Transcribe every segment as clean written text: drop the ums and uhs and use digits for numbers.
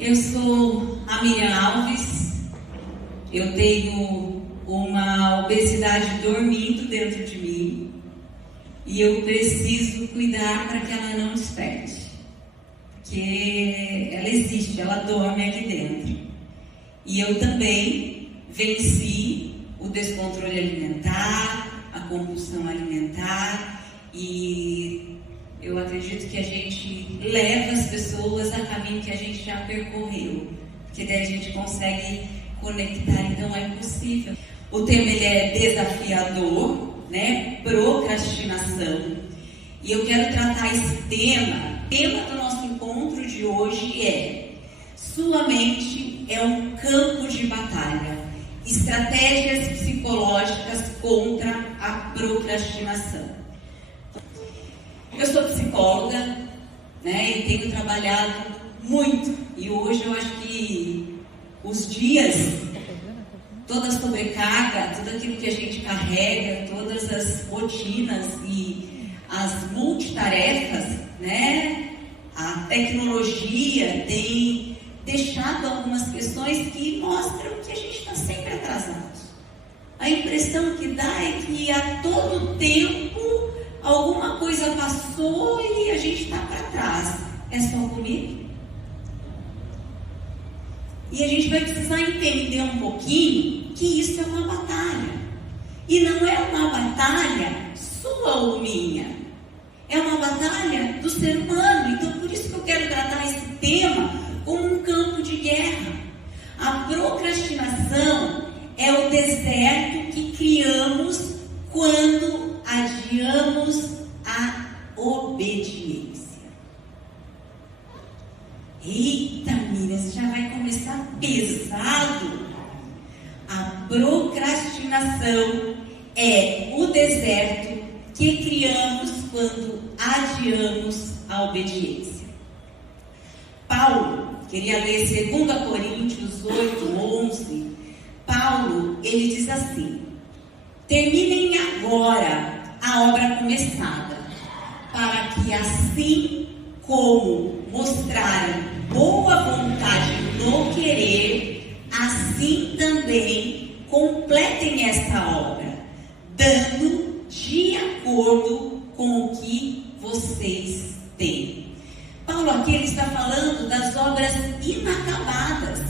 Eu sou a Miriam Alves, eu tenho uma obesidade dormindo dentro de mim e eu preciso cuidar para que ela não desperte, porque ela existe, ela dorme aqui dentro. E eu também venci o descontrole alimentar, a compulsão alimentar, e eu acredito que a gente leva as pessoas a caminho que a gente já percorreu, porque daí a gente consegue conectar, então é possível. O tema ele é desafiador, né? Procrastinação. E eu quero tratar esse tema. O tema do nosso encontro de hoje é: sua mente é um campo de batalha. Estratégias psicológicas contra a procrastinação. Eu sou psicóloga, né, e tenho trabalhado muito. E hoje eu acho que os dias, toda a sobrecarga, tudo aquilo que a gente carrega, todas as rotinas e as multitarefas, né, a tecnologia tem deixado algumas questões que mostram que a gente está sempre atrasado. A impressão que dá é que a todo tempo alguma coisa passou e a gente está para trás. É só comigo? E a gente vai precisar entender um pouquinho que isso é uma batalha. E não é uma batalha sua ou minha. É uma batalha do ser humano. Então, por isso que eu quero tratar esse tema como um campo de guerra. A procrastinação é o deserto que criamos quando adiamos a obediência. Eita, Miriam, você já vai começar pesado. A procrastinação é o deserto que criamos quando adiamos a obediência. Paulo, queria ler 2 Coríntios 8:11. Paulo, ele diz assim: terminem agora a obra começada, para que assim como mostraram boa vontade no querer, assim também completem esta obra, dando de acordo com o que vocês têm. Paulo aqui ele está falando das obras inacabadas.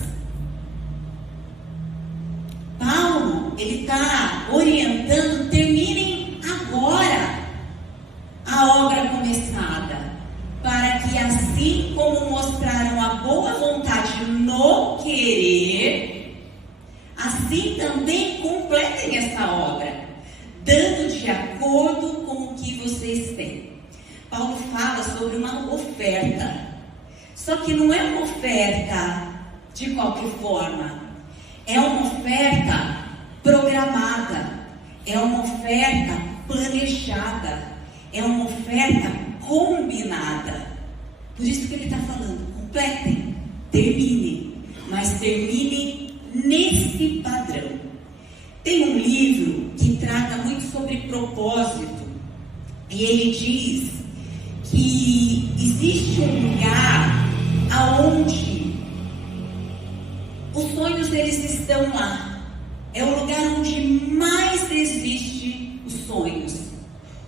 Paulo, ele está orientando: terminem agora a obra começada, para que assim como mostraram a boa vontade no querer, assim também completem essa obra, dando de acordo com o que vocês têm. Paulo fala sobre uma oferta, só que não é uma oferta de qualquer forma. É uma oferta programada, é uma oferta planejada, é uma oferta combinada. Por isso que ele está falando: completem, terminem, mas terminem nesse padrão. Tem um livro que trata muito sobre propósito, e ele diz que existe um lugar aonde os sonhos deles estão lá. É o lugar onde mais existe os sonhos.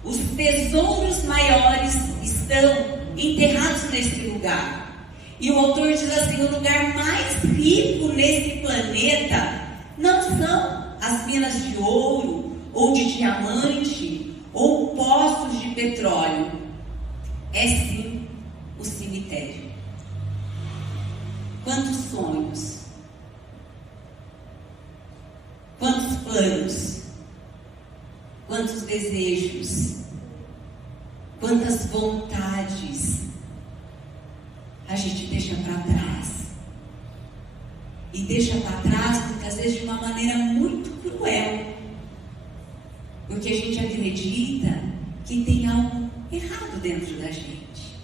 Os tesouros maiores estão enterrados nesse lugar. E o autor diz assim: o lugar mais rico nesse planeta não são as minas de ouro, ou de diamante, ou poços de petróleo. É sim o cemitério. Quantos sonhos, quantos planos, quantos desejos, quantas vontades a gente deixa para trás. E deixa para trás muitas vezes de uma maneira muito cruel, porque a gente acredita que tem algo errado dentro da gente.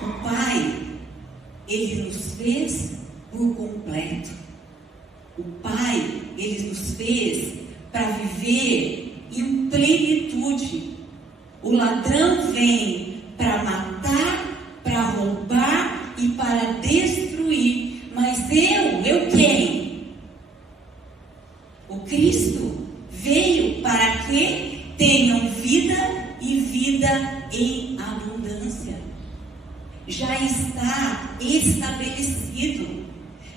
O Pai, Ele nos fez por completo. O Pai, Ele nos fez para viver em plenitude. O ladrão vem para matar, para roubar e para destruir. Mas eu quem? O Cristo veio para que tenham vida e vida em abundância. Já está estabelecido,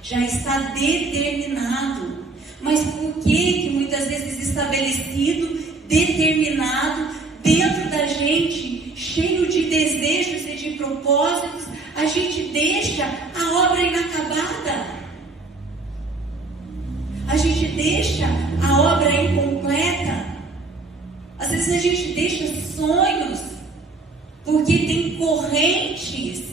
já está determinado. Mas por que muitas vezes estabelecido, determinado, dentro da gente, cheio de desejos e de propósitos, a gente deixa a obra inacabada? A gente deixa a obra incompleta? Às vezes a gente deixa sonhos, porque tem correntes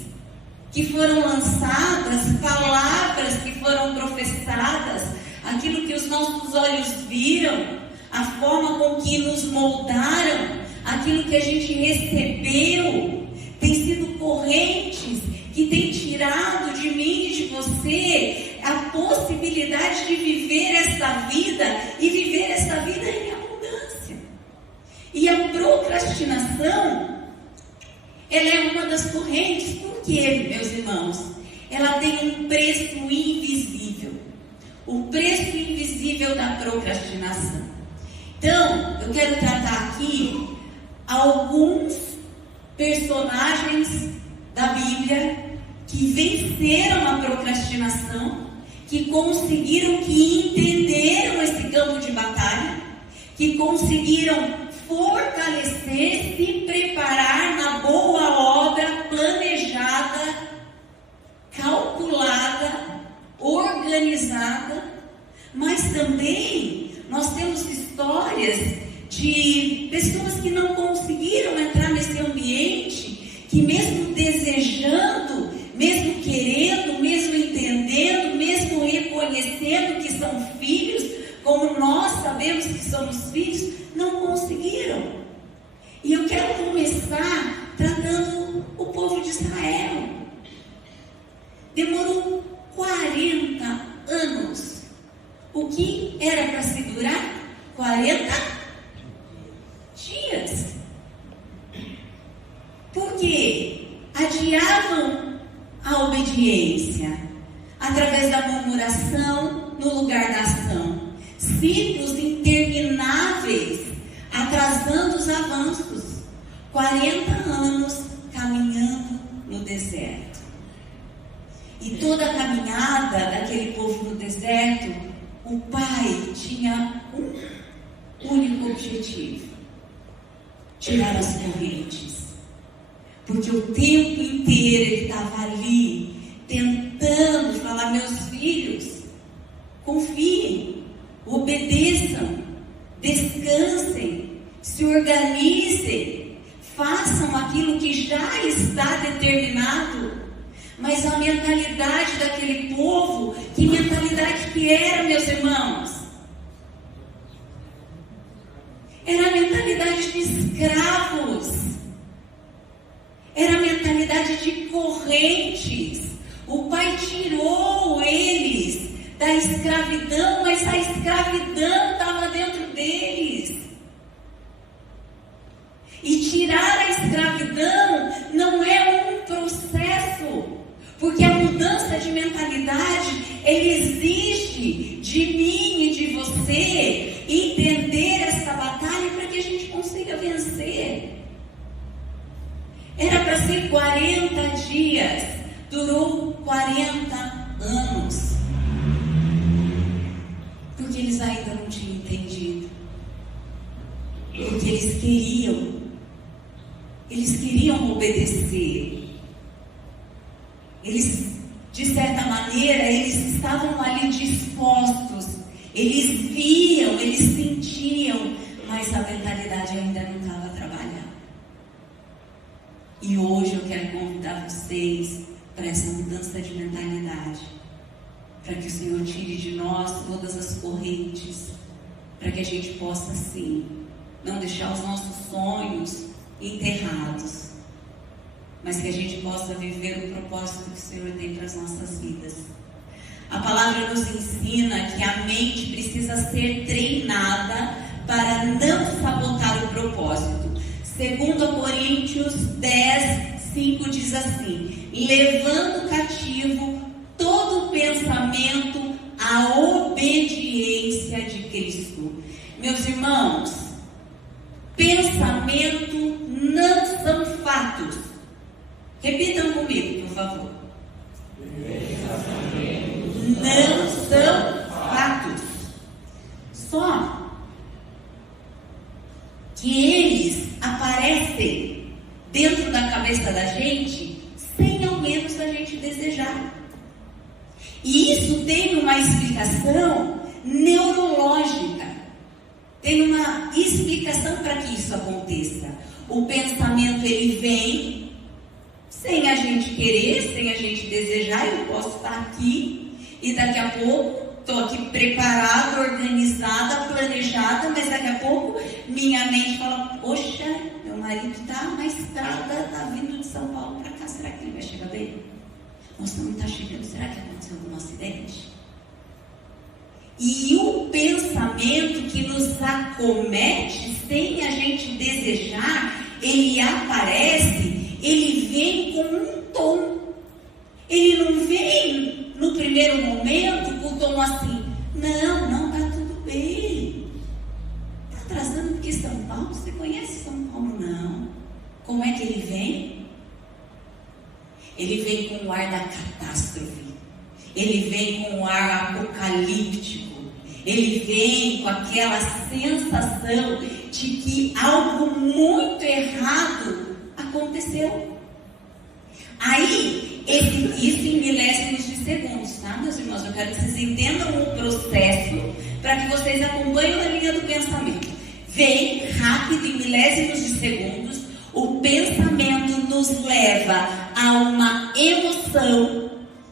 que foram lançadas, palavras que foram professadas, aquilo que os nossos olhos viram, a forma com que nos moldaram, aquilo que a gente recebeu, tem sido correntes que tem tirado de mim e de você a possibilidade de viver esta vida e viver esta vida em abundância. E a procrastinação, ela é uma das correntes. Por quê, meus irmãos? Ela tem um preço invisível. O preço invisível da procrastinação. Então, eu quero tratar aqui alguns personagens da Bíblia que venceram a procrastinação, que conseguiram, que entenderam esse campo de batalha, que conseguiram fortalecer, se preparar na boa obra planejada, calculada, organizada. Mas também nós temos histórias de pessoas que não conseguiram entrar nesse ambiente, que mesmo desejando, mesmo querendo, mesmo entendendo, mesmo reconhecendo que são filhos, como nós sabemos que somos filhos, não conseguiram. E eu quero começar tratando o povo de Israel. Demorou 40 anos. O que era para se durar? 40 dias. Por quê? Adiavam a obediência através da murmuração no lugar da ação. Ciclos intermináveis, atrasando os avanços. 40 anos caminhando no deserto. E toda a caminhada daquele povo no deserto, o pai tinha um único objetivo: tirar as correntes. Porque o tempo inteiro ele estava ali, tentando falar: meus filhos, confiem, obedeçam, descansem, se organizem, façam aquilo que já está determinado. Mas a mentalidade daquele povo, que mentalidade que era, meus irmãos? Era a mentalidade de escravos. Era a mentalidade de correntes. O pai tirou eles da escravidão, mas a escravidão estava dentro deles. E tirar a escravidão não é um processo, porque a mudança de mentalidade, ele exige de mim e de você entender essa batalha para que a gente consiga vencer. Era para ser 40 dias, durou 40 anos. Porque eles ainda não tinham entendido. Porque eles queriam obedecer. Eles, de certa maneira, eles estavam ali dispostos. Eles viam, eles sentiam, mas a mentalidade ainda não estava trabalhando. E hoje eu quero convidar vocês para essa mudança de mentalidade, para que o Senhor tire de nós todas as correntes, para que a gente possa, sim, não deixar os nossos sonhos enterrados, mas que a gente possa viver o propósito que o Senhor tem para as nossas vidas. A palavra nos ensina que a mente precisa ser treinada para não sabotar o propósito. 2 Coríntios 10, 5 diz assim: levando cativo todo pensamento à obediência de Cristo. Meus irmãos, pensamento não são fatos. Repitam comigo, por favor. Não são fatos. Só que eles aparecem dentro da cabeça da gente sem ao menos a gente desejar. E isso tem uma explicação neurológica. Tem uma explicação para que isso aconteça. O pensamento, ele vem sem a gente querer, sem a gente desejar. Eu posso estar aqui e daqui a pouco estou aqui preparada, organizada, planejada, mas daqui a pouco minha mente fala: poxa, meu marido está na estrada, está vindo de São Paulo para cá, será que ele vai chegar bem? Nossa, não está chegando, será que aconteceu algum acidente? E o pensamento que nos acomete sem a gente desejar, ele aparece, ele vem com um tom. Ele não vem no primeiro momento com o tom assim: não, tá tudo bem. Está atrasando porque São Paulo, você conhece São Paulo? Não. Como é que ele vem? Ele vem com o ar da catástrofe. Ele vem com o ar apocalíptico. Ele vem com aquela sensação de que algo muito errado aconteceu. Aí, isso em milésimos de segundos, tá, meus irmãos? Eu quero que vocês entendam o processo para que vocês acompanhem a linha do pensamento. Vem rápido em milésimos de segundos, o pensamento nos leva a uma emoção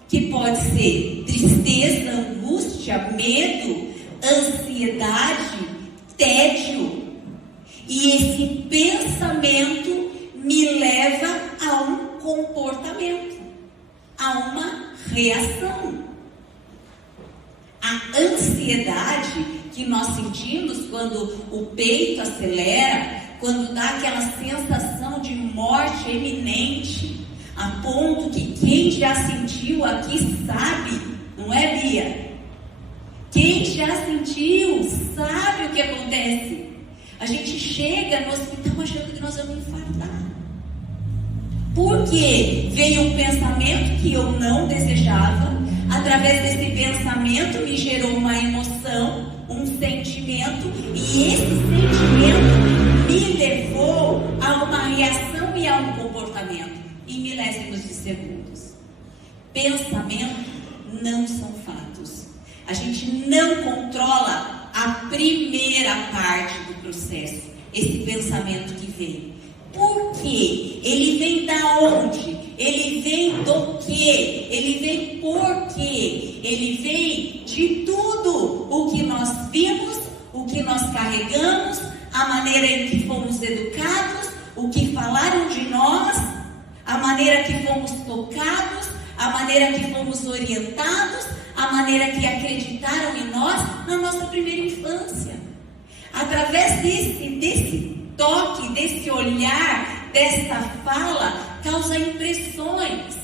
que pode ser tristeza, angústia, medo, ansiedade, tédio. E esse pensamento me leva a um comportamento, a uma reação. A ansiedade que nós sentimos quando o peito acelera, quando dá aquela sensação de morte iminente, a ponto que quem já sentiu aqui sabe, não é, Bia? Quem já sentiu sabe o que acontece. A gente chega no hospital achando que nós vamos infartar. Porque veio um pensamento que eu não desejava, através desse pensamento me gerou uma emoção, um sentimento, e esse sentimento me levou a uma reação e a um comportamento em milésimos de segundos. Pensamento não são fatos. A gente não controla a primeira parte do processo, esse pensamento que vem. Por quê? Ele vem da onde? Ele vem do quê? Ele vem por quê? Ele vem de tudo o que nós vimos, o que nós carregamos, a maneira em que fomos educados, o que falaram de nós, a maneira que fomos tocados, a maneira que fomos orientados, a maneira que acreditaram em nós na nossa primeira infância. Através desse toque, desse olhar, desta fala, causa impressões.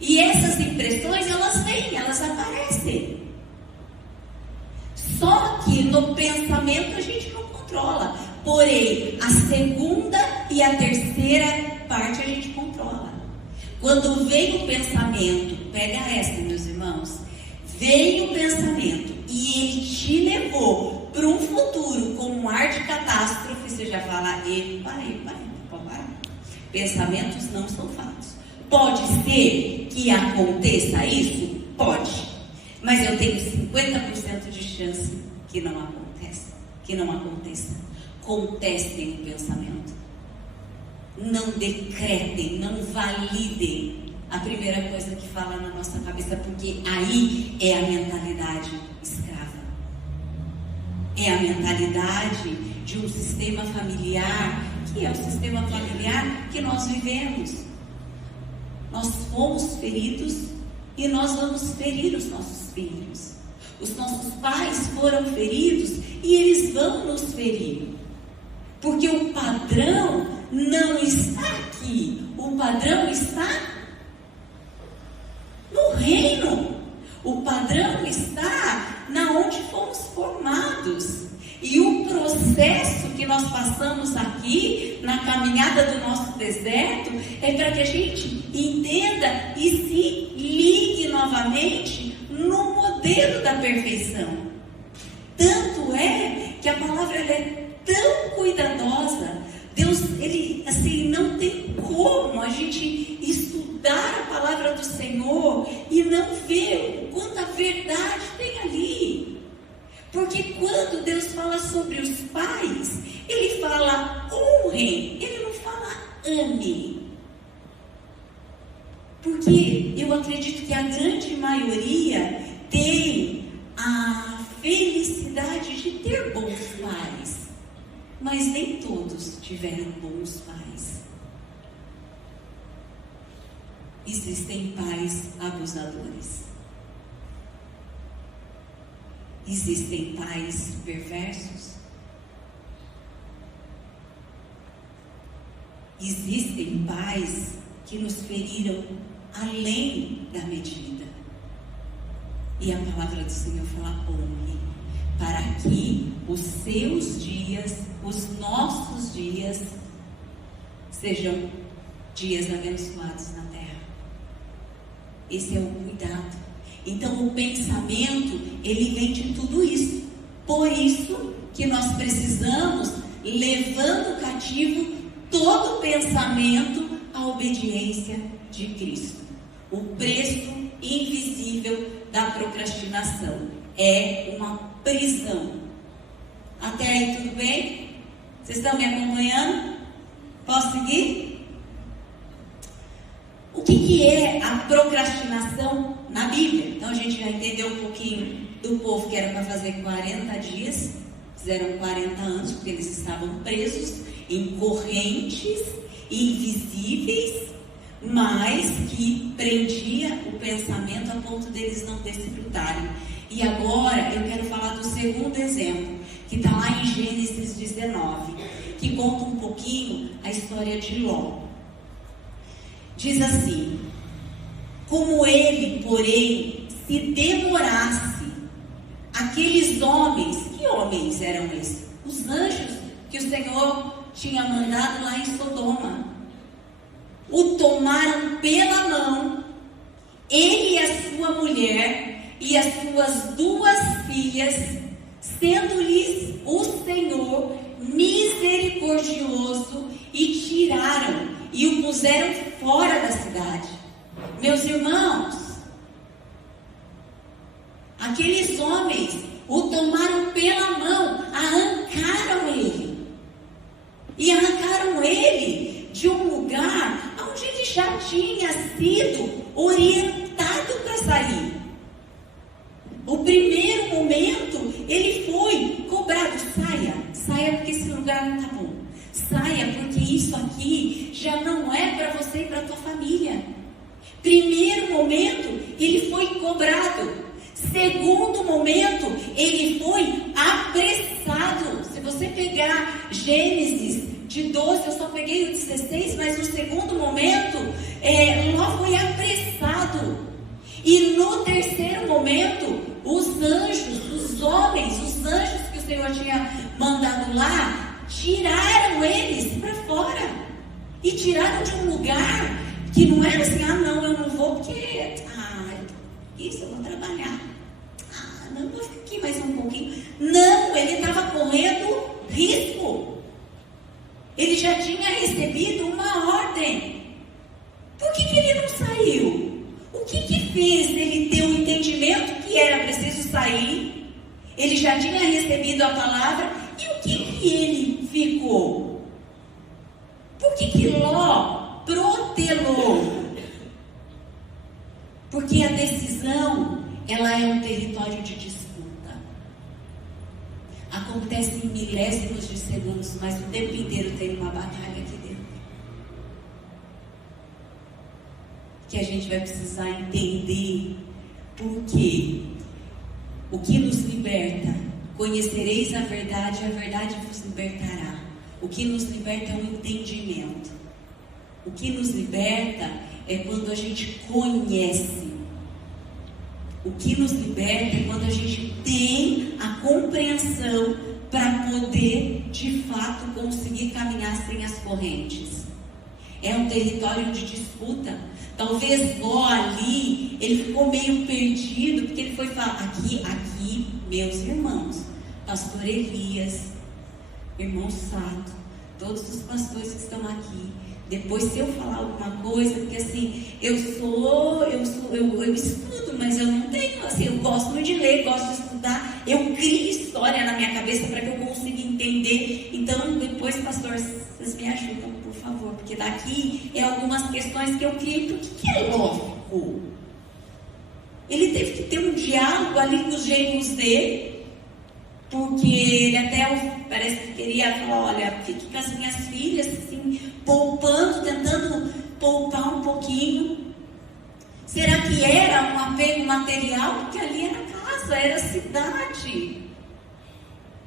E essas impressões, elas vêm, elas aparecem. Só que no pensamento a gente não controla. Porém, a segunda e a terceira parte a gente controla. Quando vem o pensamento, pega essa, meus irmãos. Vem o pensamento e ele te levou para um futuro com um ar de catástrofe, você já fala: epa. Pensamentos não são fatos. Pode ser que aconteça isso? Pode. Mas eu tenho 50% de chance que não aconteça. Contestem o pensamento. Não decretem, não validem a primeira coisa que fala na nossa cabeça, porque aí é a mentalidade escrava. É a mentalidade de um sistema familiar, que é o sistema familiar que nós vivemos. Nós fomos feridos e nós vamos ferir os nossos filhos. Os nossos pais foram feridos e eles vão nos ferir. Porque o padrão não está aqui, o padrão está reino. O padrão está na onde fomos formados. E o processo que nós passamos aqui, na caminhada do nosso deserto, é para que a gente entenda e se ligue novamente no modelo da perfeição. Tanto é que a palavra ela é tão cuidadosa. Deus, ele assim, não tem como a gente estudar a palavra do Senhor e não ver o quanto a verdade tem ali. Porque quando Deus fala sobre os pais, Ele fala honrem, Ele não fala ame. Porque eu acredito que a grande maioria tem a felicidade de ter bons pais, mas nem todos tiveram bons pais. Existem pais abusadores. Existem pais perversos. Existem pais que nos feriram além da medida. E a palavra do Senhor fala: honre, para que os seus dias, os nossos dias, sejam dias abençoados na terra. Esse é o cuidado. Então o pensamento, ele vem de tudo isso. Por isso que nós precisamos, levando cativo todo pensamento à obediência de Cristo. O preço invisível da procrastinação é uma prisão. Até aí tudo bem? Vocês estão me acompanhando? Posso seguir? O que é a procrastinação na Bíblia? Então a gente já entendeu um pouquinho do povo que era para fazer 40 dias, fizeram 40 anos, porque eles estavam presos em correntes invisíveis, mas que prendia o pensamento a ponto deles não desfrutarem. E agora eu quero falar do segundo exemplo, que está lá em Gênesis 19, que conta um pouquinho a história de Ló. Diz assim: como ele, porém, se demorasse, aqueles homens, que homens eram esses? Os anjos que o Senhor tinha mandado lá em Sodoma, o tomaram pela mão, ele e a sua mulher e as suas 2 filhas, sendo-lhes o Senhor misericordioso, e tiraram e o puseram fora da cidade. Meus irmãos, aqueles homens o tomaram pela mão, arrancaram ele. E arrancaram ele de um lugar onde ele já tinha sido orientado para sair. O primeiro momento, ele foi cobrado: saia porque esse lugar não está bom. Saia porque isso aqui já não é para você e para a tua família. Primeiro momento, ele foi cobrado. Segundo momento, ele foi apressado. Se você pegar Gênesis de 12, eu só peguei o 16, mas no segundo momento, Ló foi apressado. E no terceiro momento, os anjos, os homens, os anjos que o Senhor tinha mandado lá, tiraram eles para fora. E tiraram de um lugar que não era assim: não, eu não vou porque isso eu vou trabalhar. Não, eu vou ficar aqui mais um pouquinho. Não, ele estava correndo risco. Ele já tinha recebido uma ordem. Por que ele não saiu? O que fez ele ter o entendimento que era preciso sair? Ele já tinha recebido a palavra. E o que ele ficou? Por que Ló protelou? Porque a decisão, ela é um território de disputa. Acontece em milésimos de segundos, mas o tempo inteiro tem uma batalha aqui dentro. Que a gente vai precisar entender por quê. O que nos liberta? Conhecereis a verdade vos libertará. O que nos liberta é o entendimento. O que nos liberta é quando a gente conhece. O que nos liberta é quando a gente tem a compreensão para poder, de fato, conseguir caminhar sem as correntes. É um território de disputa. Talvez Ló ali, ele ficou meio perdido, porque ele foi falar, aqui, meus irmãos, pastor Elias, irmão Sato, todos os pastores que estão aqui, depois se eu falar alguma coisa, porque assim, eu estudo, mas eu não tenho, assim, eu gosto muito de ler, gosto de estudar, eu crio história na minha cabeça para que eu consiga entender. Então depois, pastor, vocês me ajudam, por favor, porque daqui é algumas questões que eu criei. Por que é lógico? Ele teve que ter um diálogo ali com os genros dele, porque ele até parece que queria falar, olha, fique com as minhas filhas, assim, poupando, tentando poupar um pouquinho. Será que era um apego material? Porque ali era casa, era cidade,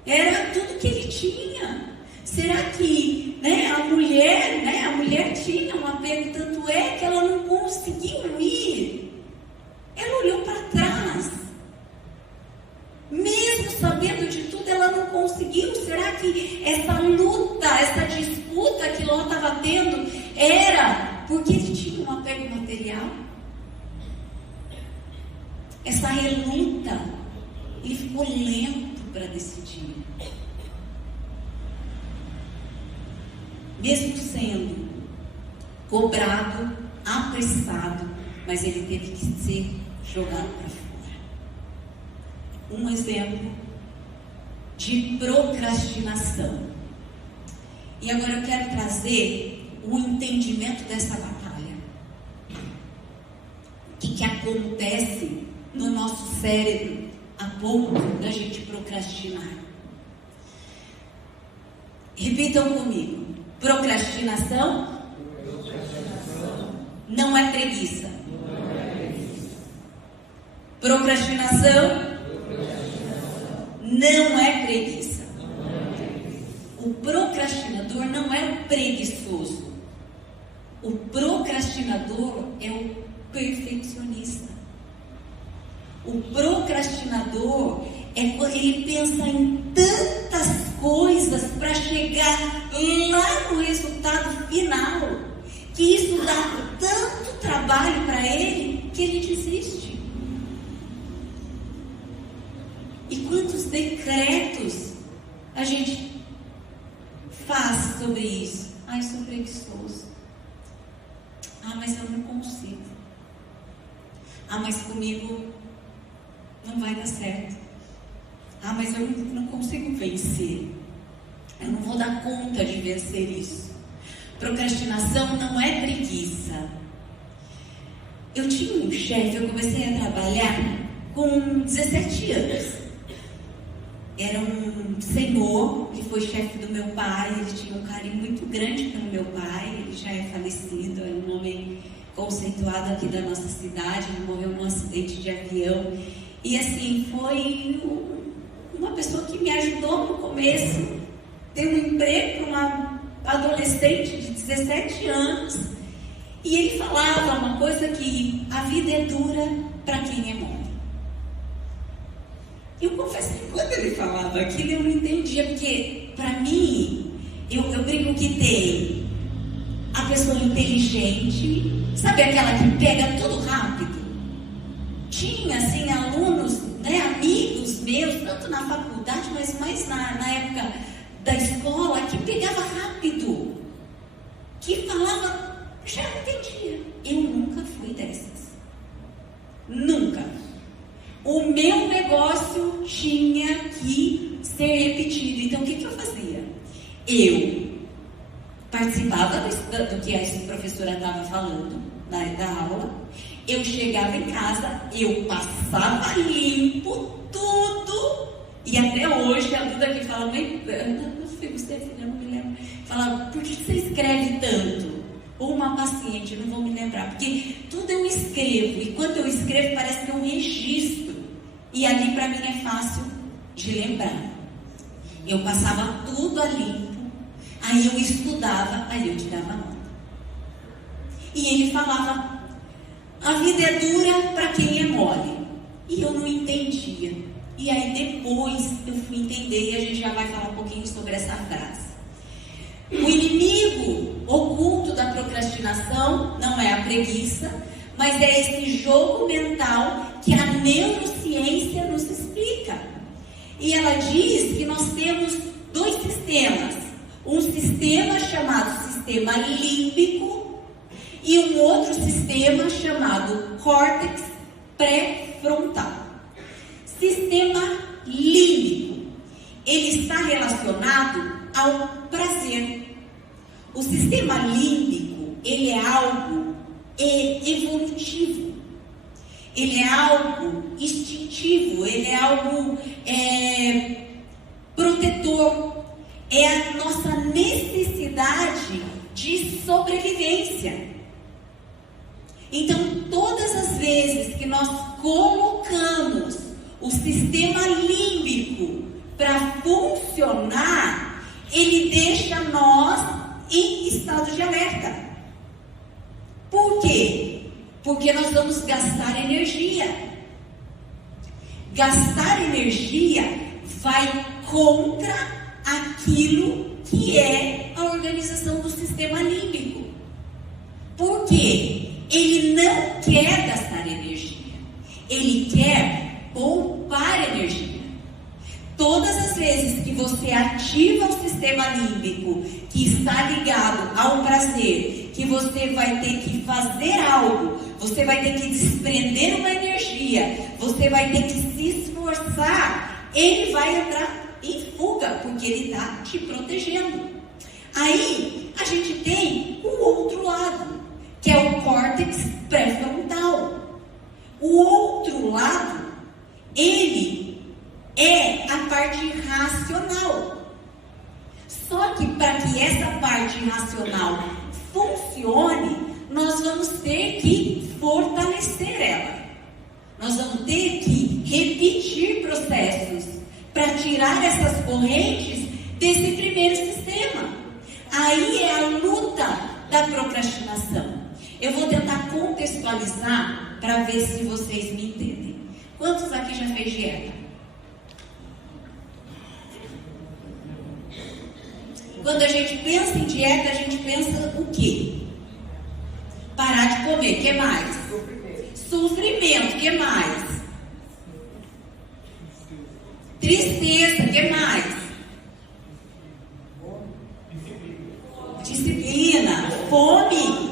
era tudo que ele tinha. Será que a mulher tinha um apego, tanto é que ela não conseguiu ir, ela olhou para trás, mesmo sabendo de tudo, ela não conseguiu. Será que essa luta, essa disputa que Ló estava tendo era porque ele tinha um apego material? Essa reluta, ele ficou lento para decidir. Mesmo sendo cobrado, apressado, mas ele teve que ser jogado para fora. Um exemplo de procrastinação. E agora eu quero trazer o entendimento dessa batalha. O que acontece no nosso cérebro a ponto da gente procrastinar? Repitam comigo. Procrastinação não é preguiça. Procrastinação não é preguiça. O procrastinador não é o preguiçoso. O procrastinador é o perfeccionista. O procrastinador é quando ele pensa em tantas coisas para chegar lá no resultado final, que isso dá tanto trabalho para ele que ele desiste. E quantos decretos a gente faz sobre isso? Eu sou preguiçoso. Mas eu não consigo. Mas comigo não vai dar certo. Mas eu não consigo vencer. Eu não vou dar conta de vencer isso. Procrastinação não é preguiça. Eu tinha um chefe, eu comecei a trabalhar com 17 anos. Era um senhor que foi chefe do meu pai. Ele tinha um carinho muito grande pelo meu pai. Ele já é falecido, é um homem conceituado aqui da nossa cidade. Ele morreu num acidente de avião. E assim, foi uma pessoa que me ajudou no começo. Deu um emprego para uma adolescente de 17 anos. E ele falava uma coisa, que a vida é dura para quem é mole. Eu confesso que quando ele falava aquilo eu não entendia, porque para mim, eu brinco que tem a pessoa inteligente, sabe aquela que pega tudo rápido? Tinha assim alunos, amigos meus, tanto na faculdade, mas mais na época da escola, que pegava rápido, que falava, já entendia. Eu nunca fui dessas. Nunca. O meu negócio tinha que ser repetido. Então, o que eu fazia? Eu participava do que a professora estava falando da aula. Eu chegava em casa, eu passava limpo tudo. E até hoje, a Duda que fala, mãe, não sei, você, filha, não me lembro. Fala, por que você escreve tanto? Ou uma paciente, não vou me lembrar, porque tudo eu escrevo, e quando eu escrevo parece que é um registro, e ali para mim é fácil de lembrar. Eu passava tudo a limpo, aí eu estudava, aí eu tirava nota. E ele falava, a vida é dura para quem é mole. E eu não entendia. E aí depois eu fui entender, e a gente já vai falar um pouquinho sobre essa frase. O inimigo oculto da procrastinação não é a preguiça, mas é esse jogo mental que a neurociência nos explica. E ela diz que nós temos 2 sistemas. Um sistema chamado sistema límbico e um outro sistema chamado córtex pré-frontal. Sistema límbico, ele está relacionado ao prazer. O sistema límbico, ele é algo evolutivo, ele é algo instintivo, ele é algo protetor, é a nossa necessidade de sobrevivência. Então, todas as vezes que nós colocamos o sistema límbico para funcionar, ele deixa nós em estado de alerta. Por quê? Porque nós vamos gastar energia. Gastar energia vai contra aquilo que é a organização do sistema límbico. Por quê? Ele não quer gastar energia. Ele quer poupar energia. Todas as vezes que você ativa o sistema límbico, que está ligado ao prazer, que você vai ter que fazer algo, você vai ter que desprender uma energia, você vai ter que se esforçar, ele vai entrar em fuga, porque ele está te protegendo. Aí, a gente tem o outro lado, que é o córtex pré-frontal. O outro lado, ele é a parte racional. Só que para que essa parte racional funcione, nós vamos ter que fortalecer ela. Nós vamos ter que repetir processos para tirar essas correntes desse primeiro sistema. Aí é a luta da procrastinação. Eu vou tentar contextualizar para ver se vocês me entendem. Quantos aqui já fez dieta? Quando a gente pensa em dieta, a gente pensa o quê? Parar de comer, o que mais? Sofrimento, o que mais? Tristeza, o que mais? Disciplina, fome.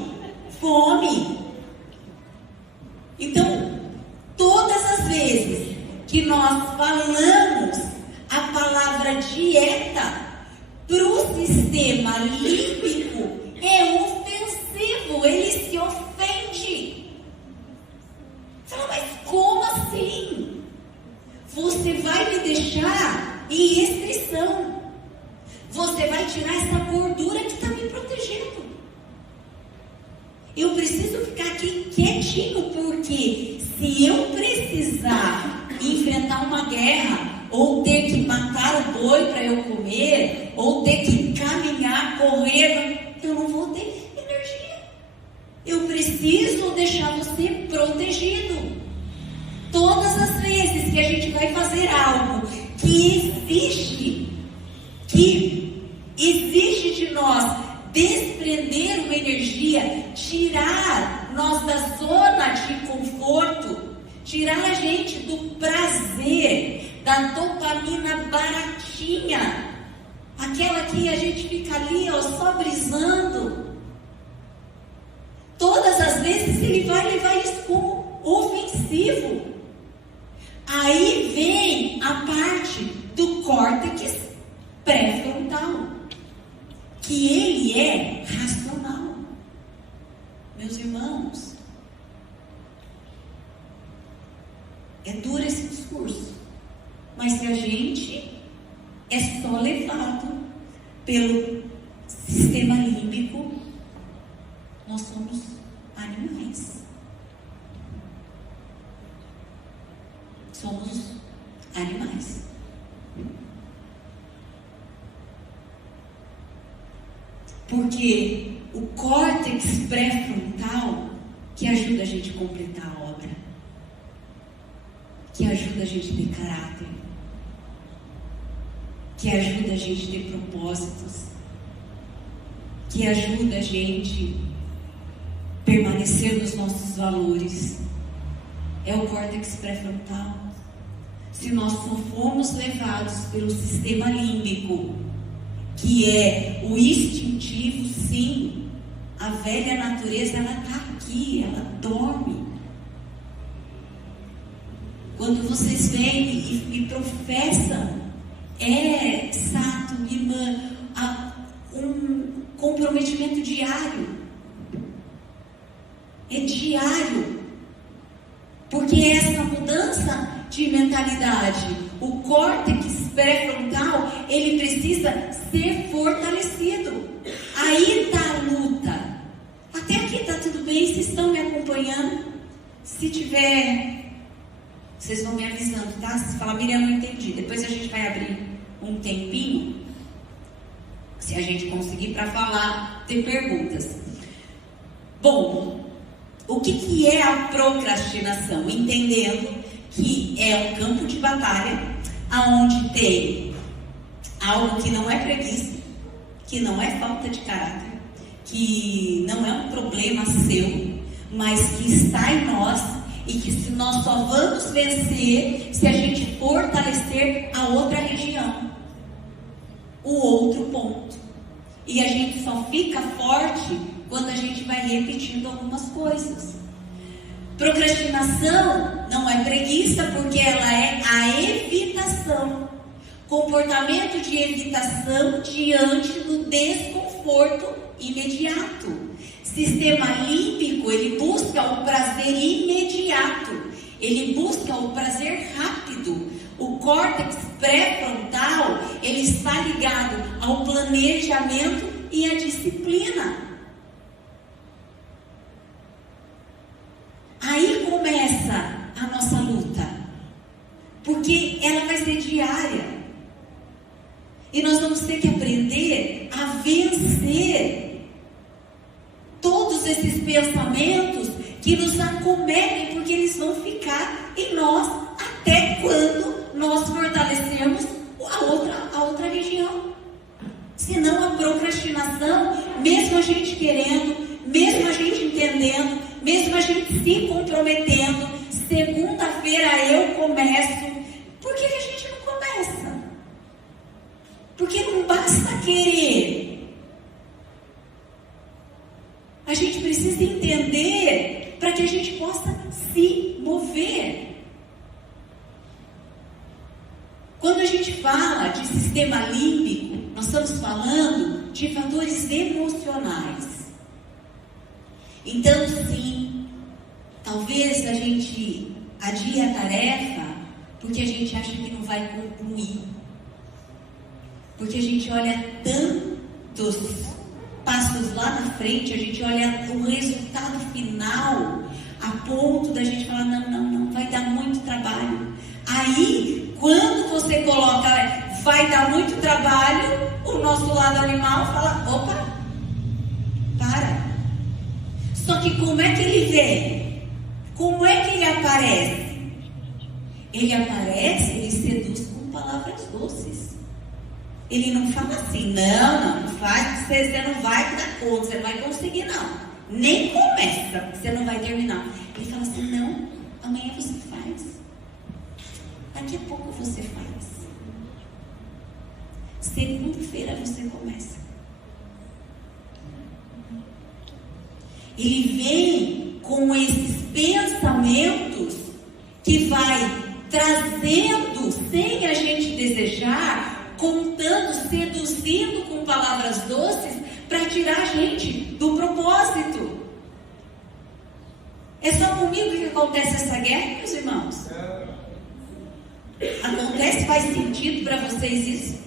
Então, todas as vezes que nós falamos a palavra dieta para o sistema límbico, é ofensivo, ele se ofende. Fala, mas como assim? Você vai me deixar em restrição. Você vai tirar essa gordura que está me protegendo. Eu preciso ficar aqui quietinho, porque se eu precisar enfrentar uma guerra, ou ter que matar o boi para eu comer, ou ter que caminhar, correr, eu não vou ter energia. Eu preciso deixar você protegido. Todas as vezes que a gente vai fazer algo que exige de nós desprender uma energia, tirar nós da zona de conforto, tirar a gente do prazer, da dopamina baratinha, aquela que a gente fica ali, ó, só brisando. Todas as vezes ele vai levar isso como ofensivo. Aí vem a parte do córtex pré-frontal, que ele é racional. Meus irmãos, é duro esse discurso, mas se a gente é só levado pelo sistema límbico, nós somos animais. Somos animais. Porque o córtex pré-frontal que ajuda a gente a completar a obra, que ajuda a gente a ter caráter, que ajuda a gente a ter propósitos, que ajuda a gente a permanecer nos nossos valores. É o córtex pré-frontal. Se nós não formos levados pelo sistema límbico, que é o instintivo, sim, a velha natureza, ela está aqui, ela dorme. Quando vocês vêm e professam, Sato, Irmã, um comprometimento diário. É diário. Porque essa mudança de mentalidade, o córtex pré-frontal, ele precisa ser fortalecido. Aí está a luta. Até aqui está tudo bem, vocês estão me acompanhando? Se tiver, vocês vão me avisando, tá? Se falar, Miriam, não entendi. Depois a gente vai abrir um tempinho, se a gente conseguir, para falar, ter perguntas. Bom, o que é a procrastinação? Entendendo que é um campo de batalha, aonde tem algo que não é preguiça, que não é falta de caráter, que não é um problema seu, mas que está em nós, e que se nós só vamos vencer se a gente fortalecer a outra região, o outro ponto. E a gente só fica forte quando a gente vai repetindo algumas coisas. Procrastinação não é preguiça, porque ela é a evitação. Comportamento de evitação diante do desconforto imediato. Sistema límbico, ele busca o prazer imediato. Ele busca o prazer rápido. O córtex pré-frontal, ele está ligado ao planejamento e à disciplina. Aí começa a nossa luta, porque ela vai ser diária, e nós vamos ter que aprender a vencer todos esses pensamentos que nos acometem, porque eles vão ficar em nós até quando nós fortalecermos a outra região. Senão a procrastinação, mesmo a gente querendo, mesmo a gente entendendo, mesmo a gente se comprometendo, segunda-feira eu começo. Por que a gente não começa? Porque não basta querer. A gente precisa entender para que a gente possa se mover. Quando a gente fala de sistema límbico, nós estamos falando de fatores emocionais. Então, sim, talvez a gente adie a tarefa porque a gente acha que não vai concluir. Porque a gente olha tantos passos lá na frente, a gente olha o resultado final, a ponto da gente falar, não, vai dar muito trabalho. Aí, quando você coloca, vai dar muito trabalho, o nosso lado animal fala, opa, para. Só que como é que ele vem? Como é que ele aparece? Ele aparece, ele seduz com palavras doces. Ele não fala assim, não faz, você não vai dar conta, você não vai conseguir não. Nem começa, porque você não vai terminar. Ele fala assim, não, amanhã você faz. Daqui a pouco você faz. Segunda-feira você começa. Ele vem com esses pensamentos que vai trazendo, sem a gente desejar, contando, seduzindo com palavras doces para tirar a gente do propósito. É só comigo que acontece essa guerra, meus irmãos? Acontece? Faz sentido para vocês isso?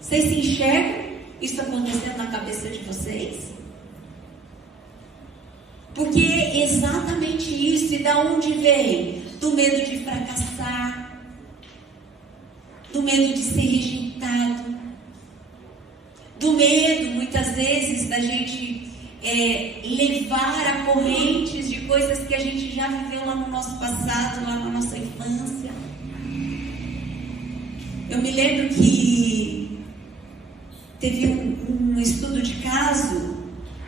Vocês se enxergam isso acontecendo na cabeça de vocês? Porque é exatamente isso. E da onde vem? Do medo de fracassar, do medo de ser rejeitado, do medo, muitas vezes, da gente levar a correntes de coisas que a gente já viveu lá no nosso passado, lá na nossa infância. Eu me lembro que teve um estudo de caso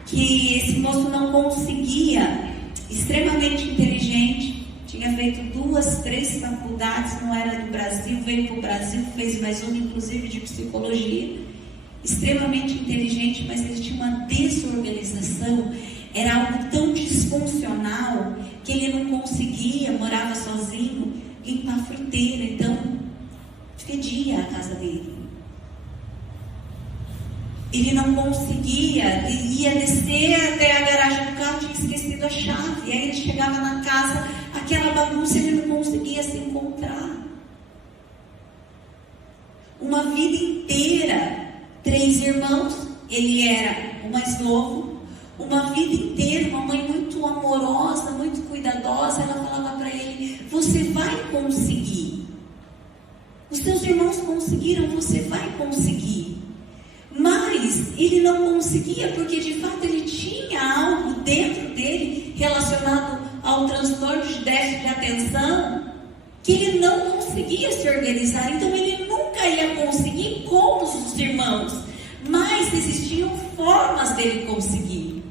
que esse moço não conseguia, extremamente inteligente, tinha feito 2, 3 faculdades, não era do Brasil, veio para o Brasil, fez mais uma, inclusive de psicologia, extremamente inteligente, mas ele tinha uma desorganização, era algo tão disfuncional que ele não conseguia, morava sozinho, limpar a fruteira, então fedia a casa dele. Ele não conseguia, ele ia descer até a garagem do carro, tinha esquecido a chave, e aí ele chegava na casa, aquela bagunça, ele não conseguia se encontrar. Uma vida inteira, 3 irmãos, ele era o mais novo, uma vida inteira, uma mãe muito amorosa, muito cuidadosa, ela falava para ele: você vai conseguir. Os teus irmãos conseguiram, você vai conseguir. Mas ele não conseguia porque de fato ele tinha algo dentro dele relacionado ao transtorno de déficit de atenção, que ele não conseguia se organizar. Então ele nunca ia conseguir como os irmãos, mas existiam formas dele conseguir.